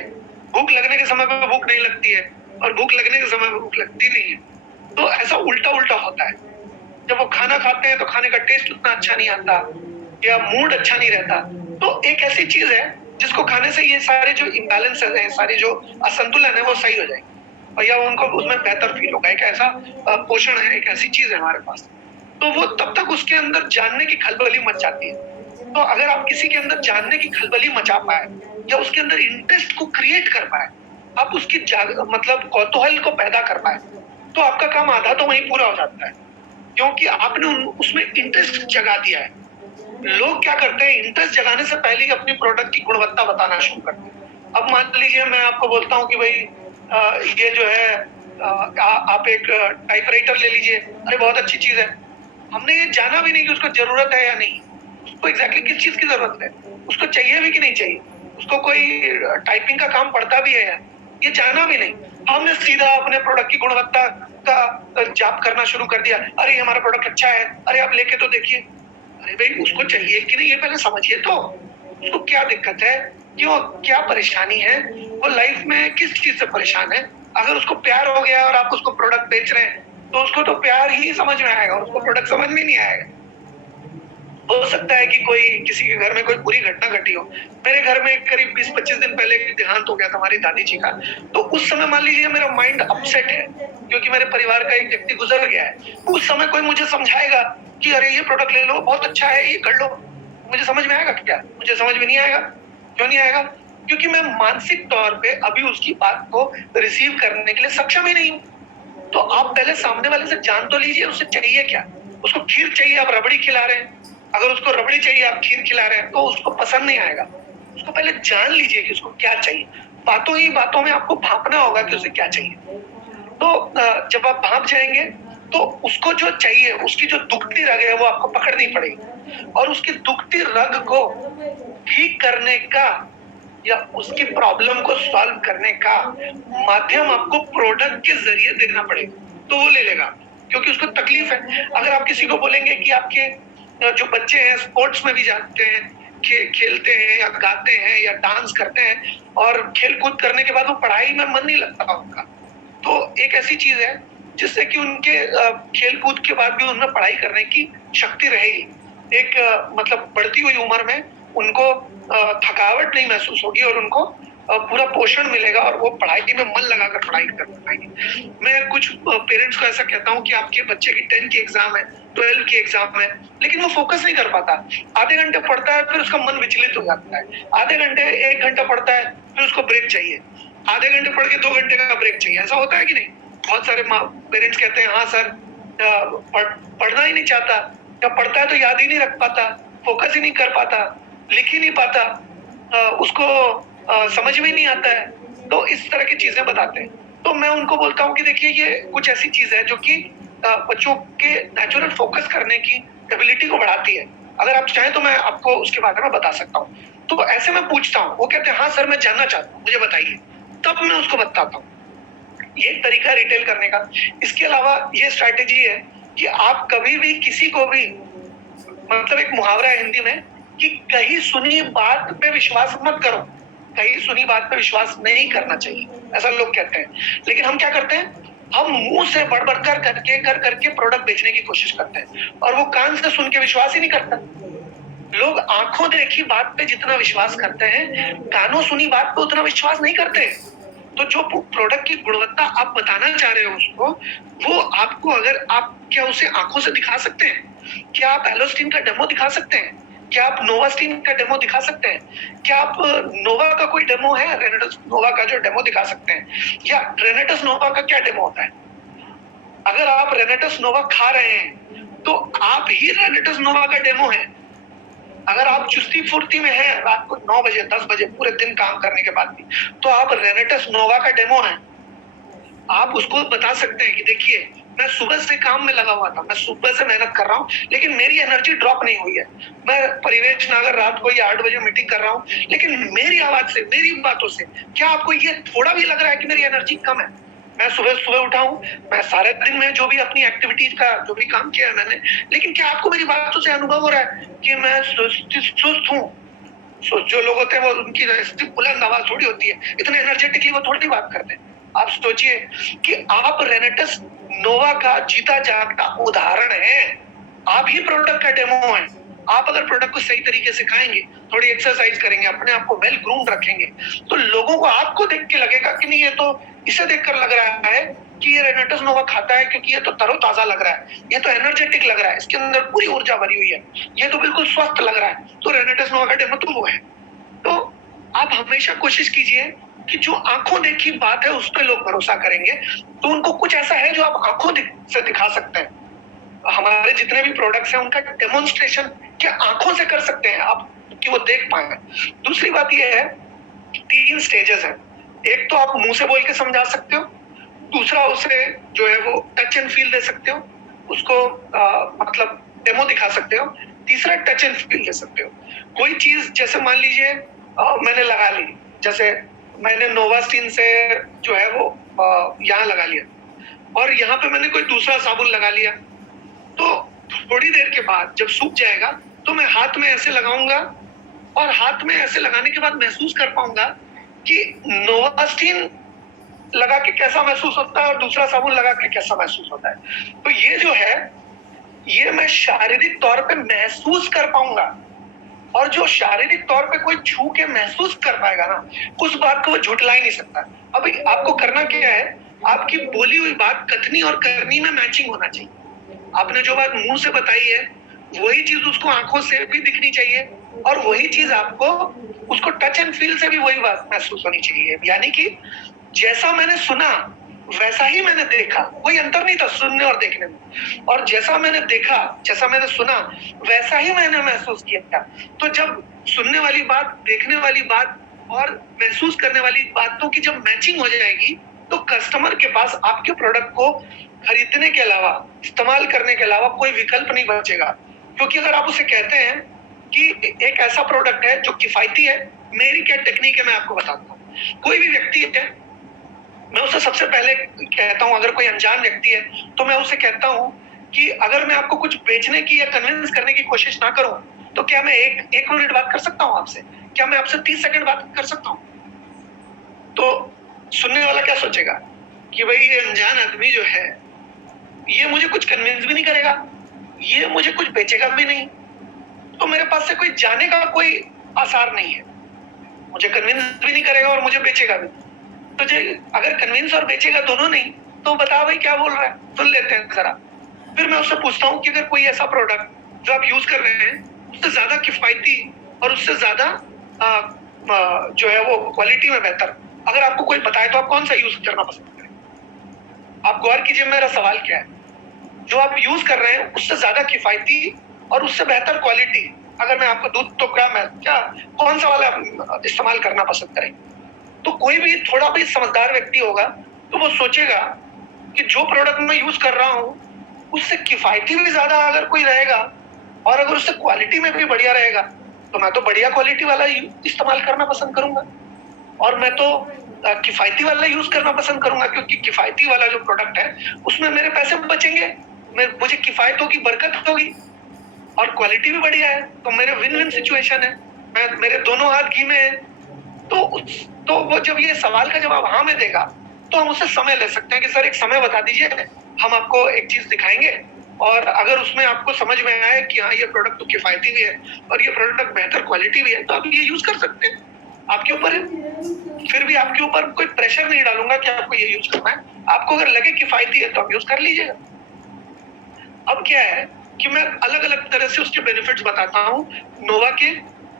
भूख लगने के समय पे भूख नहीं लगती है और भूख लगने के समय पे भूख लगती नहीं है। तो ऐसा उल्टा होता है। जब वो खाना खाते हैं तो खाने का टेस्ट उतना अच्छा नहीं आता या मूड अच्छा नहीं रहता। तो एक ऐसी चीज है जिसको खाने से ये सारे जो इम्बैलेंसेस हैं, सारे जो असंतुलन है वो सही हो जाएंगे और या उनको उसमें बेहतर फील होगा। एक ऐसा पोषण है, एक ऐसी चीज है हमारे पास। तो वो तब तक उसके अंदर जानने की खलबली मच जाती है। तो अगर आप किसी के अंदर जानने की खलबली मचा पाए या उसके अंदर इंटरेस्ट को क्रिएट कर पाए, आप उसकी मतलब कौतूहल को पैदा कर पाए, तो आपका काम आधा तो वहीं पूरा हो जाता है, क्योंकि आपने उसमें इंटरेस्ट जगा दिया है। लोग क्या करते हैं, इंटरेस्ट जगाने से पहले ही अपनी प्रोडक्ट की गुणवत्ता बताना शुरू करते हैं। अब मान लीजिए मैं आपको बोलता हूँ कि भाई ये जो है आप एक टाइपराइटर ले लीजिए, अरे बहुत अच्छी चीज है। हमने ये जाना भी नहीं कि उसको जरूरत है या नहीं, उसको एग्जैक्टली किस चीज की जरूरत है, उसको चाहिए भी कि नहीं चाहिए, उसको कोई टाइपिंग का काम पड़ता भी है, ये जाना भी नहीं। हमने सीधा अपने प्रोडक्ट की गुणवत्ता का जाप करना शुरू कर दिया। अरे हमारा प्रोडक्ट अच्छा है, अरे आप लेके तो देखिए। अरे भाई उसको चाहिए कि नहीं ये पहले समझिए तो, उसको क्या दिक्कत है, क्यों, क्या परेशानी है, वो लाइफ में किस चीज से परेशान है। अगर उसको प्यार हो गया और आप उसको प्रोडक्ट बेच रहे हैं तो उसको तो प्यार ही समझ में आएगा, उसको प्रोडक्ट समझ में नहीं आएगा। हो सकता है कि कोई किसी के घर में कोई बुरी घटना घटी हो। मेरे घर में करीब 20-25 दिन पहले देहांत हो गया था हमारी दादी जी का। तो उस समय मान लीजिए मेरा माइंड अपसेट है क्योंकि मेरे परिवार का एक व्यक्ति गुजर गया है। उस समय कोई मुझे समझाएगा कि अरे ये प्रोडक्ट ले लो, बहुत अच्छा है, ये कर लो, मुझे समझ में आएगा क्या? मुझे समझ में नहीं आएगा। क्यों नहीं आएगा? क्योंकि मैं मानसिक तौर पे अभी उसकी बात को रिसीव करने के लिए सक्षम ही नहीं हूँ। तो आप पहले सामने वाले से जान तो लीजिए उसे चाहिए क्या। उसको खीर चाहिए, आप रबड़ी खिला रहे हैं, अगर उसको रबड़ी चाहिए आप खीर खिला रहे हैं तो उसको पसंद नहीं आएगा। उसको पहले जान लीजिए कि उसको क्या चाहिए, बातों ही बातों में आपको भांपना होगा कि उसे क्या चाहिए। तो जब आप भाप जाएंगे तो उसको जो चाहिए, उसकी जो दुखती रग है वो आपको पकड़नी पड़ेगी, और उसकी दुखती रग को ठीक करने का या उसकी प्रॉब्लम को सॉल्व करने का माध्यम आपको प्रोडक्ट के जरिए देना पड़ेगा, तो वो ले लेगा, क्योंकि उसको तकलीफ है। अगर आप किसी को बोलेंगे कि आपके जो बच्चे हैं स्पोर्ट्स में भी जाते हैं, खेलते हैं या गाते हैं या डांस करते हैं, और खेल कूद करने के बाद वो पढ़ाई में मन नहीं लगता उनका, तो एक ऐसी चीज है जिससे कि उनके खेल कूद के बाद भी उनमें पढ़ाई करने की शक्ति रहेगी। एक मतलब बढ़ती हुई उम्र में उनको थकावट नहीं महसूस होगी और उनको पूरा पोषण मिलेगा और वो पढ़ाई में मन लगाकर पढ़ाई कर पाएंगे। मैं कुछ पेरेंट्स को ऐसा कहता हूँ कि आपके बच्चे की 10 की एग्जाम है, 12 की एग्जाम है, लेकिन वो फोकस नहीं कर पाता। आधे घंटे पढ़ता है फिर उसका मन विचलित हो जाता है, आधे घंटे 1 घंटा पढ़ता है फिर उसको ब्रेक चाहिए, आधे घंटे पढ़ के 2 घंटे का ब्रेक चाहिए। ऐसा होता है कि नहीं? बहुत सारे पेरेंट्स कहते हैं हाँ सर पढ़ना ही नहीं चाहता, या पढ़ता है तो याद ही नहीं रख पाता, फोकस ही नहीं कर पाता, लिख ही नहीं पाता, उसको समझ में नहीं आता है। तो इस तरह की चीजें बताते हैं। तो मैं उनको बोलता हूँ कि देखिए ये कुछ ऐसी चीज है जो कि बच्चों के नेचुरल फोकस करने की एबिलिटी को बढ़ाती है। अगर आप चाहें तो मैं आपको उसके बारे में बता सकता हूँ। तो ऐसे मैं पूछता हूँ, वो कहते हैं हाँ सर मैं जानना चाहता हूँ, मुझे बताइए, तब मैं उसको बताता हूँ। ये एक तरीका रिटेल करने का। इसके अलावा ये स्ट्रैटेजी है कि आप कभी भी किसी को भी, मतलब एक मुहावरा है हिंदी में कि कहीं सुनी बात पे विश्वास मत करो, कहीं सुनी बात पे विश्वास नहीं करना चाहिए, ऐसा लोग कहते हैं। लेकिन हम क्या करते हैं, हम मुंह से बढ़ कर करके प्रोडक्ट बेचने की कोशिश करते हैं, और वो कान से सुन के विश्वास ही नहीं करता। लोग आंखों देखी बात पे जितना विश्वास करते हैं, कानों सुनी बात पे उतना विश्वास नहीं करते। तो जो प्रोडक्ट की गुणवत्ता आप बताना चाह रहे हो उसको, वो आपको, अगर आप क्या उसे आंखों से दिखा सकते हैं? क्या आप एलोस्टीन का डेमो दिखा सकते हैं? क्या आप नोवास्टीन का डेमो दिखा सकते हैं? क्या आप नोवा का कोई डेमो है, रेनेटस नोवा का जो डेमो दिखा सकते हैं? या रेनेटस नोवा का क्या डेमो होता है? अगर आप रेनेटस नोवा खा रहे हैं तो आप ही रेनेटस नोवा का डेमो है। अगर आप चुस्ती फुर्ती में हैं, रात को 9 बजे 10 बजे पूरे दिन काम करने के बाद भी, तो आप रेनेटस नोवा का डेमो है। आप उसको बता सकते हैं कि देखिए मैं सुबह से काम में लगा हुआ था, मैं सुबह से मेहनत कर रहा हूँ, लेकिन मेरी एनर्जी ड्रॉप नहीं हुई है। मैं परिवेश नागर रात को या 8 बजे मीटिंग कर रहा हूँ, लेकिन मेरी आवाज से, मेरी बातों से क्या आपको ये थोड़ा भी लग रहा है कि मेरी एनर्जी कम है? मैं सुबह सुबह उठा हूँ, मैं सारे दिन में जो भी अपनी एक्टिविटीज का जो भी काम किया है मैंने, लेकिन क्या आपको मेरी बातों से अनुभव हो रहा है कि मैं सुस्त हूँ? जो लोग होते हैं वो, उनकी बुलंद आवाज थोड़ी होती है, इतने एनर्जेटिकली वो थोड़ी बात करते हैं। आप सोचिए कि आप रेनेटस नोवा का जीता जागता उदाहरण है, आप ही प्रोडक्ट का डेमो है। आप अगर प्रोडक्ट को सही तरीके से खाएंगे, थोड़ी एक्सरसाइज करेंगे, अपने आप को वेल ग्रूम्ड रखेंगे, तो लोगों को आपको देख के लगेगा कि नहीं, ये तो इसे देखकर लग रहा है कि ये रेनेटस नोवा खाता है क्योंकि ये तो तरोताजा लग रहा है, ये तो एनर्जेटिक लग रहा है, इसके अंदर पूरी ऊर्जा भरी हुई है, ये तो बिल्कुल स्वस्थ लग रहा है, तो रेनेटस नोवा का डेमो तो वो है। तो आप हमेशा कोशिश कीजिए कि जो आंखों देखी बात है उस पर लोग भरोसा करेंगे, तो उनको कुछ ऐसा है जो आप आंखों से दिखा सकते हैं। हमारे जितने भी प्रोडक्ट्स हैं उनका डेमोन्स्ट्रेशन क्या आंखों से कर सकते हैं आप, कि वो देख पाए। दूसरी बात ये है, 3 स्टेजेस हैं। एक तो आप मुंह से बोल के समझा सकते हो, दूसरा उसे जो है वो टच एंड फील दे सकते हो, उसको मतलब डेमो दिखा सकते हो, तीसरा टच एंड फील दे सकते हो। कोई चीज जैसे मान लीजिए मैंने लगा ली, जैसे मैंने नोवास्टीन से जो है वो यहाँ लगा लिया, और यहाँ पे मैंने कोई दूसरा साबुन लगा लिया, तो थोड़ी देर के बाद जब सूख जाएगा तो मैं हाथ में ऐसे लगाऊंगा, और हाथ में ऐसे लगाने के बाद महसूस कर पाऊंगा कि नोवास्टीन लगा के कैसा महसूस होता है और दूसरा साबुन लगा के कैसा महसूस होता है। तो ये जो है, ये मैं शारीरिक तौर पे महसूस कर पाऊंगा, और जो शारीरिक तौर पे कोई छू के महसूस कर पाएगा ना, उस बात को वो झुठला ही नहीं सकता। अभी आपको करना क्या है, आपकी बोली हुई बात कथनी और करनी में मैचिंग होना चाहिए। आपने जो बात मुंह से बताई है वही चीज उसको आंखों से भी दिखनी चाहिए, और वही चीज आपको उसको टच एंड फील से भी वही बात महसूस होनी चाहिए। यानी कि जैसा मैंने सुना वैसा ही मैंने देखा, कोई अंतर नहीं था सुनने और देखने में। और जैसा मैंने देखा, जैसा मैंने सुना, वैसा ही मैंने महसूस किया। तो जब सुनने वाली बात, देखने वाली बात और महसूस करने वाली बातों की जब मैचिंग हो जाएगी, तो कस्टमर के पास आपके प्रोडक्ट को खरीदने के अलावा, इस्तेमाल करने के अलावा कोई विकल्प नहीं बचेगा। क्योंकि अगर आप उसे कहते हैं कि एक ऐसा प्रोडक्ट है जो किफायती है, मेरी क्या टेक्निक है मैं आपको बताता हूँ। कोई भी व्यक्ति है, मैं उसे सबसे पहले कहता हूँ, अगर कोई अनजान व्यक्ति है तो मैं उसे कहता हूँ कि अगर मैं आपको कुछ बेचने की या कन्विंस करने की कोशिश ना करूं, तो क्या मैं एक मिनट बात कर सकता हूँ आपसे? क्या मैं आपसे 30 सेकंड बात कर सकता हूँ? तो सुनने वाला क्या सोचेगा कि भाई ये अनजान आदमी जो है, ये मुझे कुछ कन्विंस भी नहीं करेगा, ये मुझे कुछ बेचेगा भी नहीं, तो मेरे पास से कोई जाने का कोई आसार नहीं है। मुझे कन्विंस भी नहीं करेगा और मुझे बेचेगा भी। तुझे अगर कन्विंस और बेचेगा दोनों नहीं, तो बता भाई क्या बोल रहा है, सुन लेते हैं जरा। फिर मैं उससे पूछता हूँ कि अगर कोई ऐसा प्रोडक्ट जो आप यूज कर रहे हैं, उससे ज्यादा किफायती और उससे ज्यादा जो है वो क्वालिटी में बेहतर, अगर आपको कोई बताए तो आप कौन सा यूज करना पसंद करें? आप गौर कीजिए मेरा सवाल क्या है। जो आप यूज कर रहे हैं उससे ज्यादा किफायती और उससे बेहतर क्वालिटी, अगर मैं आपको दूध तो क्या कौन सा वाला इस्तेमाल करना पसंद करें? तो कोई भी थोड़ा भी समझदार व्यक्ति होगा तो वो सोचेगा कि जो प्रोडक्ट मैं यूज कर रहा हूँ उससे किफायती भी ज्यादा अगर कोई रहेगा और अगर उससे क्वालिटी में भी बढ़िया रहेगा, तो मैं तो बढ़िया क्वालिटी वाला इस्तेमाल करना पसंद करूंगा। और मैं तो किफायती वाला यूज करना पसंद करूंगा, क्योंकि किफायती वाला जो प्रोडक्ट है उसमें मेरे पैसे बचेंगे, मुझे किफायत होगी, बरकत होगी और क्वालिटी भी बढ़िया है, तो मेरे विन विन सिचुएशन है, मेरे दोनों हाथ घी में है। तो वो जब ये सवाल का जवाब हाँ में देगा, तो हम उससे समय ले सकते हैं कि सर एक समय बता दीजिए, हम आपको एक चीज दिखाएंगे और अगर उसमें आपको समझ में आए कि हाँ ये प्रोडक्ट तो किफायती भी है और ये प्रोडक्ट बेहतर क्वालिटी भी है, तो आप ये यूज कर सकते हैं, आपके ऊपर है। फिर भी आपके ऊपर कोई प्रेशर नहीं डालूंगा कि आपको ये यूज करना है, आपको अगर लगे किफायती है तो आप यूज कर लीजिएगा। अब क्या है कि मैं अलग अलग तरह से उसके बेनिफिट्स बताता हूँ,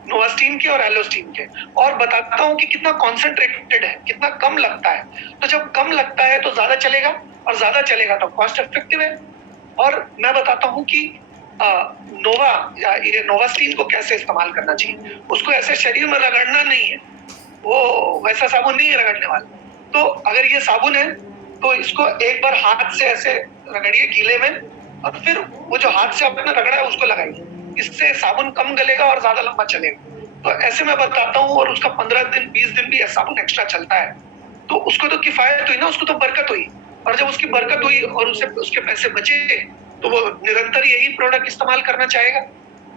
नोवास्टीन के और एलोस्टीन के, और बताता हूँ कि कितना कॉन्सेंट्रेटेड है, कितना कम लगता है। तो जब कम लगता है तो ज्यादा चलेगा और ज्यादा चलेगा तो कॉस्ट इफेक्टिव है। और मैं बताता हूँ कि नोवा या ये नोवास्टीन को कैसे इस्तेमाल करना चाहिए। उसको ऐसे शरीर में रगड़ना नहीं है, वो वैसा साबुन नहीं है रगड़ने वाला। तो अगर ये साबुन है तो इसको एक बार हाथ से ऐसे रगड़िए गीले में, और फिर वो जो हाथ से आपने रगड़ा है उसको लगाइए, इससे साबुन कम गलेगा और ज्यादा लंबा चलेगा। तो ऐसे मैं बताता हूँ, और उसका 15 दिन 20 दिन भी साबुन एक्स्ट्रा चलता है, तो उसको तो किफायत हुई ना, उसको तो बरकत हुई। और जब उसकी बरकत हुई और उसे उसके पैसे बचे, तो वो निरंतर यही प्रोडक्ट इस्तेमाल करना चाहेगा।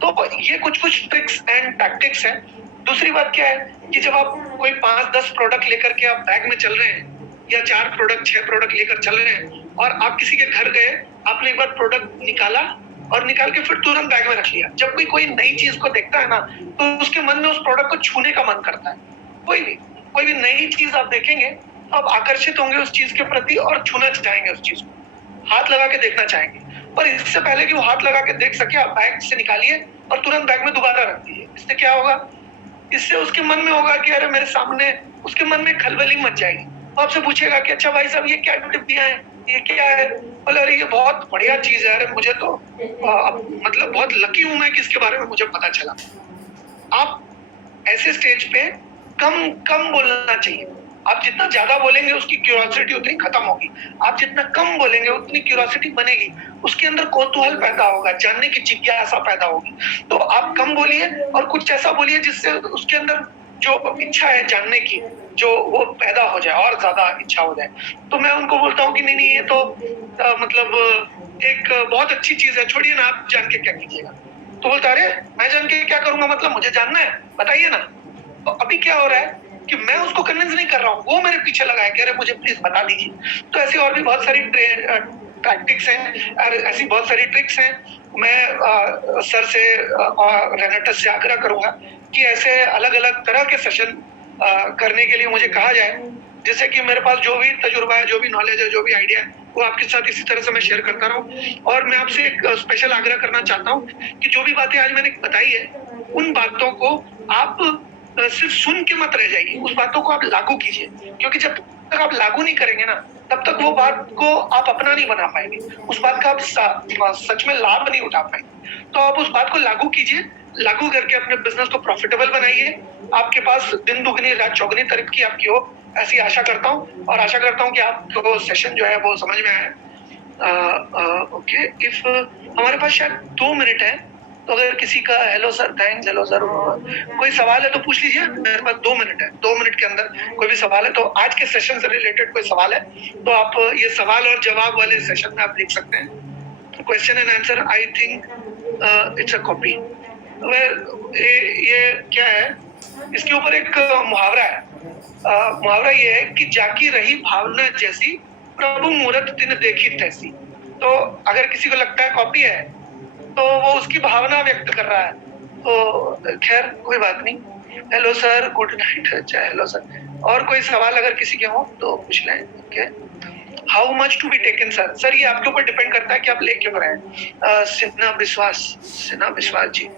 तो ये कुछ कुछ ट्रिक्स एंड टैक्टिक्स हैं। दूसरी बात क्या है कि जब आप कोई 5-10 प्रोडक्ट लेकर के आप बैग में चल रहे हैं, या 4 प्रोडक्ट 6 प्रोडक्ट लेकर चल रहे हैं, और आप किसी के घर गए, आपने एक बार प्रोडक्ट निकाला और निकाल के फिर तुरंत बैग में रख लिया। जब भी कोई नई चीज को देखता है ना, तो उसके मन में उस प्रोडक्ट को छूने का मन करता है। कोई भी नई चीज आप देखेंगे तो आप आकर्षित होंगे उस चीज के प्रति और छूना चाहेंगे, उस चीज को हाथ लगा के देखना चाहेंगे। पर इससे पहले कि वो हाथ लगा के देख सके, आप बैग से निकालिए और तुरंत बैग में दोबारा रख दीजिए। इससे क्या होगा, इससे उसके मन में होगा कि अरे मेरे सामने, उसके मन में खलबली मच जाएगी। वो आपसे पूछेगा कि अच्छा भाई साहब ये क्या डिब्बियां हैं, ये क्या है? बोले अरे ये बहुत बढ़िया चीज है, अरे मुझे तो मतलब बहुत लकी हूं मैं कि इसके बारे में मुझे पता चला। आप ऐसे स्टेज पे कम कम बोलना चाहिए। आप जितना ज्यादा बोलेंगे उसकी क्यूरियोसिटी उतनी खत्म होगी, आप जितना कम बोलेंगे उतनी क्यूरियोसिटी बनेगी, उसके अंदर कौतूहल पैदा होगा, जानने की जिज्ञासा पैदा होगी। तो आप कम बोलिए और कुछ ऐसा बोलिए जिससे उसके अंदर जो इच्छा है जानने की, जो वो पैदा हो जाए और ज्यादा इच्छा हो जाए। तो मैं उनको बोलता हूँ कि नहीं नहीं ये तो मतलब एक बहुत अच्छी चीज है, छोड़िए ना, आप जान के क्या कीजिएगा? तो बोलता अरे मैं जान के क्या करूंगा, मतलब मुझे जानना है, बताइए ना। तो अभी क्या हो रहा है कि मैं उसको कन्विंस नहीं कर रहा हूँ, वो मेरे पीछे लगा है कि अरे मुझे प्लीज बता दीजिए। तो ऐसी और भी बहुत सारी टैक्टिक्स हैं और ऐसी बहुत सारी ट्रिक्स हैं। मैं सर से और रेनेटस से आग्रह करूंगा कि ऐसे अलग अलग तरह के सेशन करने के लिए मुझे कहा जाए, जिससे कि मेरे पास जो भी तजुर्बा है, जो भी नॉलेज है, जो भी आइडिया है, वो आपके साथ इसी तरह से मैं शेयर करता रहूं। और मैं आपसे एक स्पेशल आग्रह करना चाहता हूँ कि जो भी बातें आज मैंने बताई है, उन बातों को आप सिर्फ सुन के मत रह जाइए, उस बातों को आप लागू कीजिए, क्योंकि जब तक आप लागू नहीं करेंगे ना, तब तक वो बात को आप अपना नहीं बना पाएंगे, उस बात का आप सच में लाभ नहीं उठा पाएंगे। तो आप उस बात को लागू कीजिए, लागू करके अपने बिजनेस को प्रॉफिटेबल बनाइए। आपके पास दिन दुगनी रात चौगनी तरक्की आपकी हो, ऐसी आशा करता हूँ, और आशा करता हूँ कि आपको सेशन जो है वो समझ में आया। ओके, इफ हमारे पास शायद 2 मिनट है, तो अगर किसी का hello sir, thanks, hello sir, कोई सवाल है तो पूछ लीजिए। मेरे पास 2 मिनट है, 2 मिनट के अंदर कोई भी सवाल है तो आज के सेशन से रिलेटेड कोई सवाल है तो आप ये सवाल और जवाब वाले सेशन में आप लिख सकते हैं। Question and answer, I think it's a copy. ये क्या है, इसके ऊपर एक मुहावरा है। मुहावरा ये है कि जाकी रही भावना जैसी, प्रभु मूरत तिन देखी तैसी। तो अगर किसी को लगता है कॉपी है तो वो उसकी भावना व्यक्त कर रहा है, तो खैर कोई बात नहीं। Hello sir, good night. अच्छा, हेलो सर। और कोई सवाल अगर किसी के हो तो पूछ लें। Okay, how much to be taken sir? Sir ये आपके ऊपर डिपेंड करता है कि आप ले क्यों रहे हैं। Sinha Vishwas ji,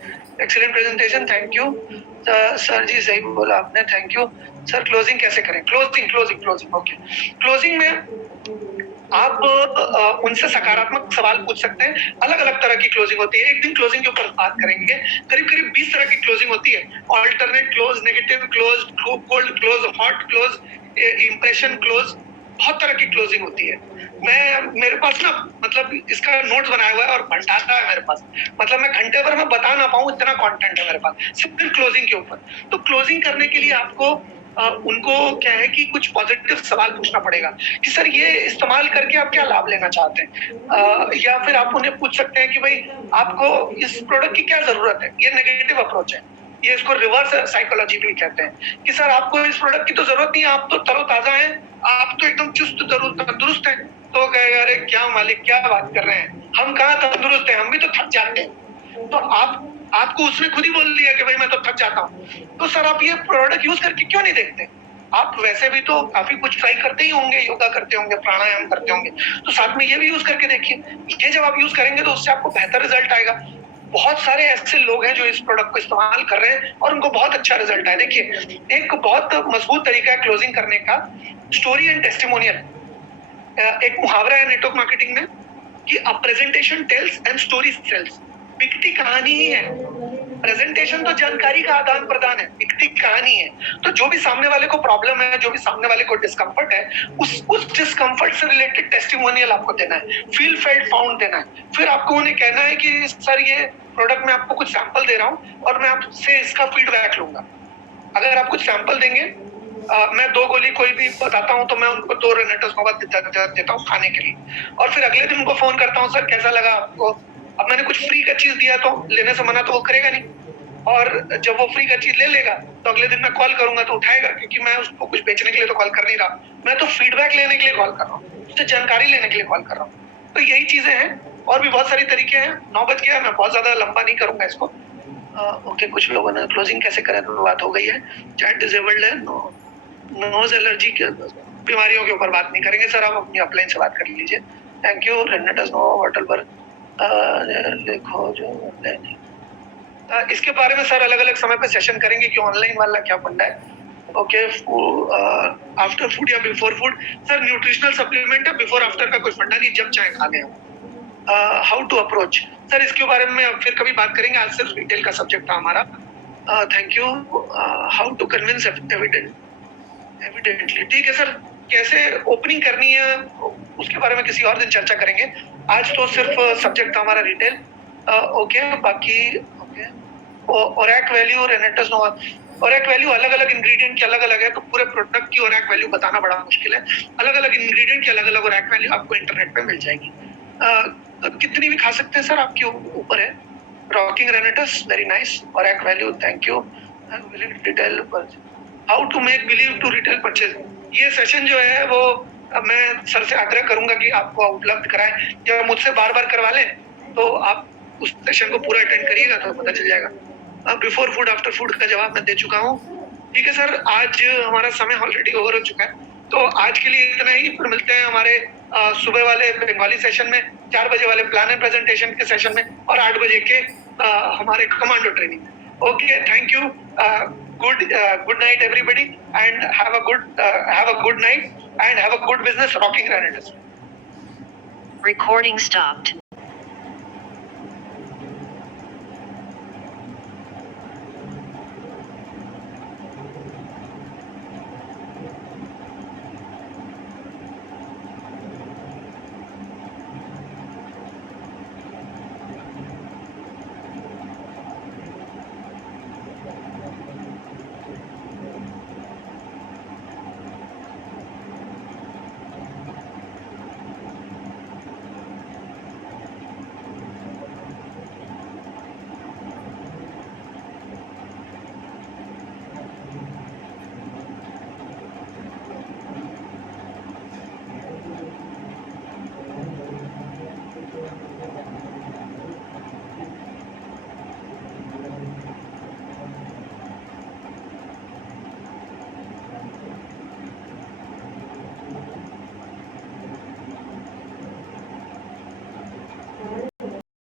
excellent presentation, thank you. Sir ji सही बोला आपने, थैंक यू सर। क्लोजिंग कैसे करें? Closing okay. क्लोजिंग में आप उनसे सकारात्मक सवाल पूछ सकते हैं। अलग अलग तरह की क्लोजिंग होती है, एक दिन क्लोजिंग के ऊपर बात करेंगे। करीब करीब 20 तरह की क्लोजिंग होती है। Alternate close, negative close, cold close, hot close, impression close, बहुत तरह की क्लोजिंग होती है। मेरे पास ना मतलब इसका नोट्स बनाया हुआ है और भंडारा है मेरे पास, मतलब मैं घंटे भर में बता ना पाऊं इतना कंटेंट है मेरे पास सिर्फ क्लोजिंग के ऊपर। तो क्लोजिंग करने के लिए आपको उनको क्या है कि कुछ पॉजिटिव सवाल पूछना पड़ेगा कि सर ये इस्तेमाल करके आप क्या लाभ लेना चाहते हैं, या फिर आप उन्हें पूछ सकते हैं कि भाई आपको इस प्रोडक्ट की क्या जरूरत है। ये नेगेटिव अप्रोच है, ये इसको रिवर्स साइकोलॉजी भी कहते हैं कि सर आपको इस प्रोडक्ट की तो जरूरत नहीं है, आप तो तरोताजा हैं, आप तो एकदम चुस्त तंदुरुस्त हैं। तो कहेगा अरे क्या मालिक क्या बात कर रहे हैं, हम कहाँ तंदुरुस्त हैं, हम भी तो थक जाते हैं। तो आपको उसने खुद ही बोल दिया कि भाई मैं तो थक जाता हूँ। तो सर आप ये प्रोडक्ट यूज करके क्यों नहीं देखते? आप वैसे भी तो काफी कुछ ट्राई करते ही होंगे, योगा करते होंगे, प्राणायाम करते होंगे, तो साथ में ये भी यूज करके देखिए। ये जब आप यूज करेंगे तो उससे आपको बेहतर रिजल्ट आएगा। बहुत सारे ऐसे लोग हैं जो इस प्रोडक्ट को इस्तेमाल कर रहे हैं और उनको बहुत अच्छा रिजल्ट आया। देखिए, एक बहुत मजबूत तरीका है क्लोजिंग करने का, स्टोरी एंड टेस्टिमोनियल। एक मुहावरा है नेटवर्क मार्केटिंग में कि a presentation tells and story sells. बिकती कहानी ही है, प्रेजेंटेशन तो जानकारी का आदान प्रदान है, बिकती कहानी है। तो जो भी सामने वाले को प्रॉब्लम है, जो भी सामने वाले को डिस्कम्फर्ट है, उस डिस्कम्फर्ट से रिलेटेड टेस्टिमोनियल आपको देना है, फील फेल्ट फाउंड देना है। फिर आपको उन्हें कहना है कि सर ये प्रोडक्ट मैं आपको कुछ सैंपल दे रहा हूँ और मैं आपसे इसका फीडबैक लूंगा। अगर आप कुछ सैंपल देंगे, मैं 2 गोली कोई भी बताता हूँ तो मैं उनको 2 रेनेटोस नोवा देता हूँ खाने के लिए, और फिर अगले दिन उनको फोन करता हूँ, सर कैसा लगा आपको? अब मैंने कुछ फ्री का चीज दिया तो लेने से मना तो वो करेगा नहीं, और जब वो फ्री का चीज ले लेगा तो अगले दिन मैं कॉल करूंगा तो उठाएगा, क्योंकि मैं उसको कुछ बेचने के लिए तो कॉल कर नहीं रहा, मैं तो फीडबैक लेने के लिए कॉल कर रहा हूँ, उससे जानकारी लेने के लिए कॉल कर रहा हूँ। तो यही चीजें हैं, और भी बहुत सारी तरीके हैं। 9 बज गया, मैं बहुत ज्यादा लंबा नहीं करूंगा इसको। ओके, कुछ लोगों ने क्लोजिंग कैसे करें तो बात हो गई है। चैट डिसेबल्ड है, नोज एलर्जी के बीमारियों के ऊपर बात नहीं करेंगे सर, आप अपनी अपलाइन से बात कर लीजिए। Thank you. रेनेटस नो होटल पर लिखो जो इसके बारे में सर अलग अलग समय पे सेशन करेंगे कि ऑनलाइन वाला क्या फंडा है। ओके, आफ्टर फूड या before food? Sir nutritional supplement है, बिफोर आफ्टर का कोई फंडा नहीं, जब चाहे खा लें। How to approach? सर इसके बारे में फिर कभी बात करेंगे, आज सिर्फ रिटेल का सब्जेक्ट था हमारा। Thank you. How to convince evidently? ठीक है सर, कैसे ओपनिंग करनी है उसके बारे में किसी और दिन चर्चा करेंगे, आज तो सिर्फ सब्जेक्ट था हमारा रिटेल। ओके, बाकी ओके। ओरैक वैल्यू, रेनेटस नोवा, ओरैक वैल्यू अलग अलग इंग्रेडिएंट की अलग अलग है, तो पूरे प्रोडक्ट की ओरैक वैल्यू बताना बड़ा मुश्किल है। अलग अलग इंग्रेडिएंट की अलग अलग ओरैक वैल्यू आपको इंटरनेट पे मिल जाएगी। कितनी भी खा सकते हैं सर, आपके ऊपर है। रॉकिंग रेनेटस, वेरी नाइस। ओरैक value, thank you. Detail how to make believe to retail purchase? ये सेशन जो है वो मैं सर से आग्रह करूंगा कि आपको उपलब्ध कराएं, या मुझसे बार बार करवा लें, तो आप उस सेशन को पूरा अटेंड करिएगा तो पता चल जाएगा। बिफोर फूड आफ्टर फूड का जवाब मैं दे चुका हूँ। ठीक है सर, आज हमारा समय ऑलरेडी ओवर हो चुका है, तो आज के लिए इतना ही। फिर मिलते हैं हमारे सुबह वाले बंगाली सेशन में, 4 बजे वाले प्लान एंड प्रेजेंटेशन के सेशन में, और 8 बजे के हमारे कमांडो ट्रेनिंग में। Okay, thank you. good night everybody, and have a good night and have a good business rocking Iran industry. Recording stopped.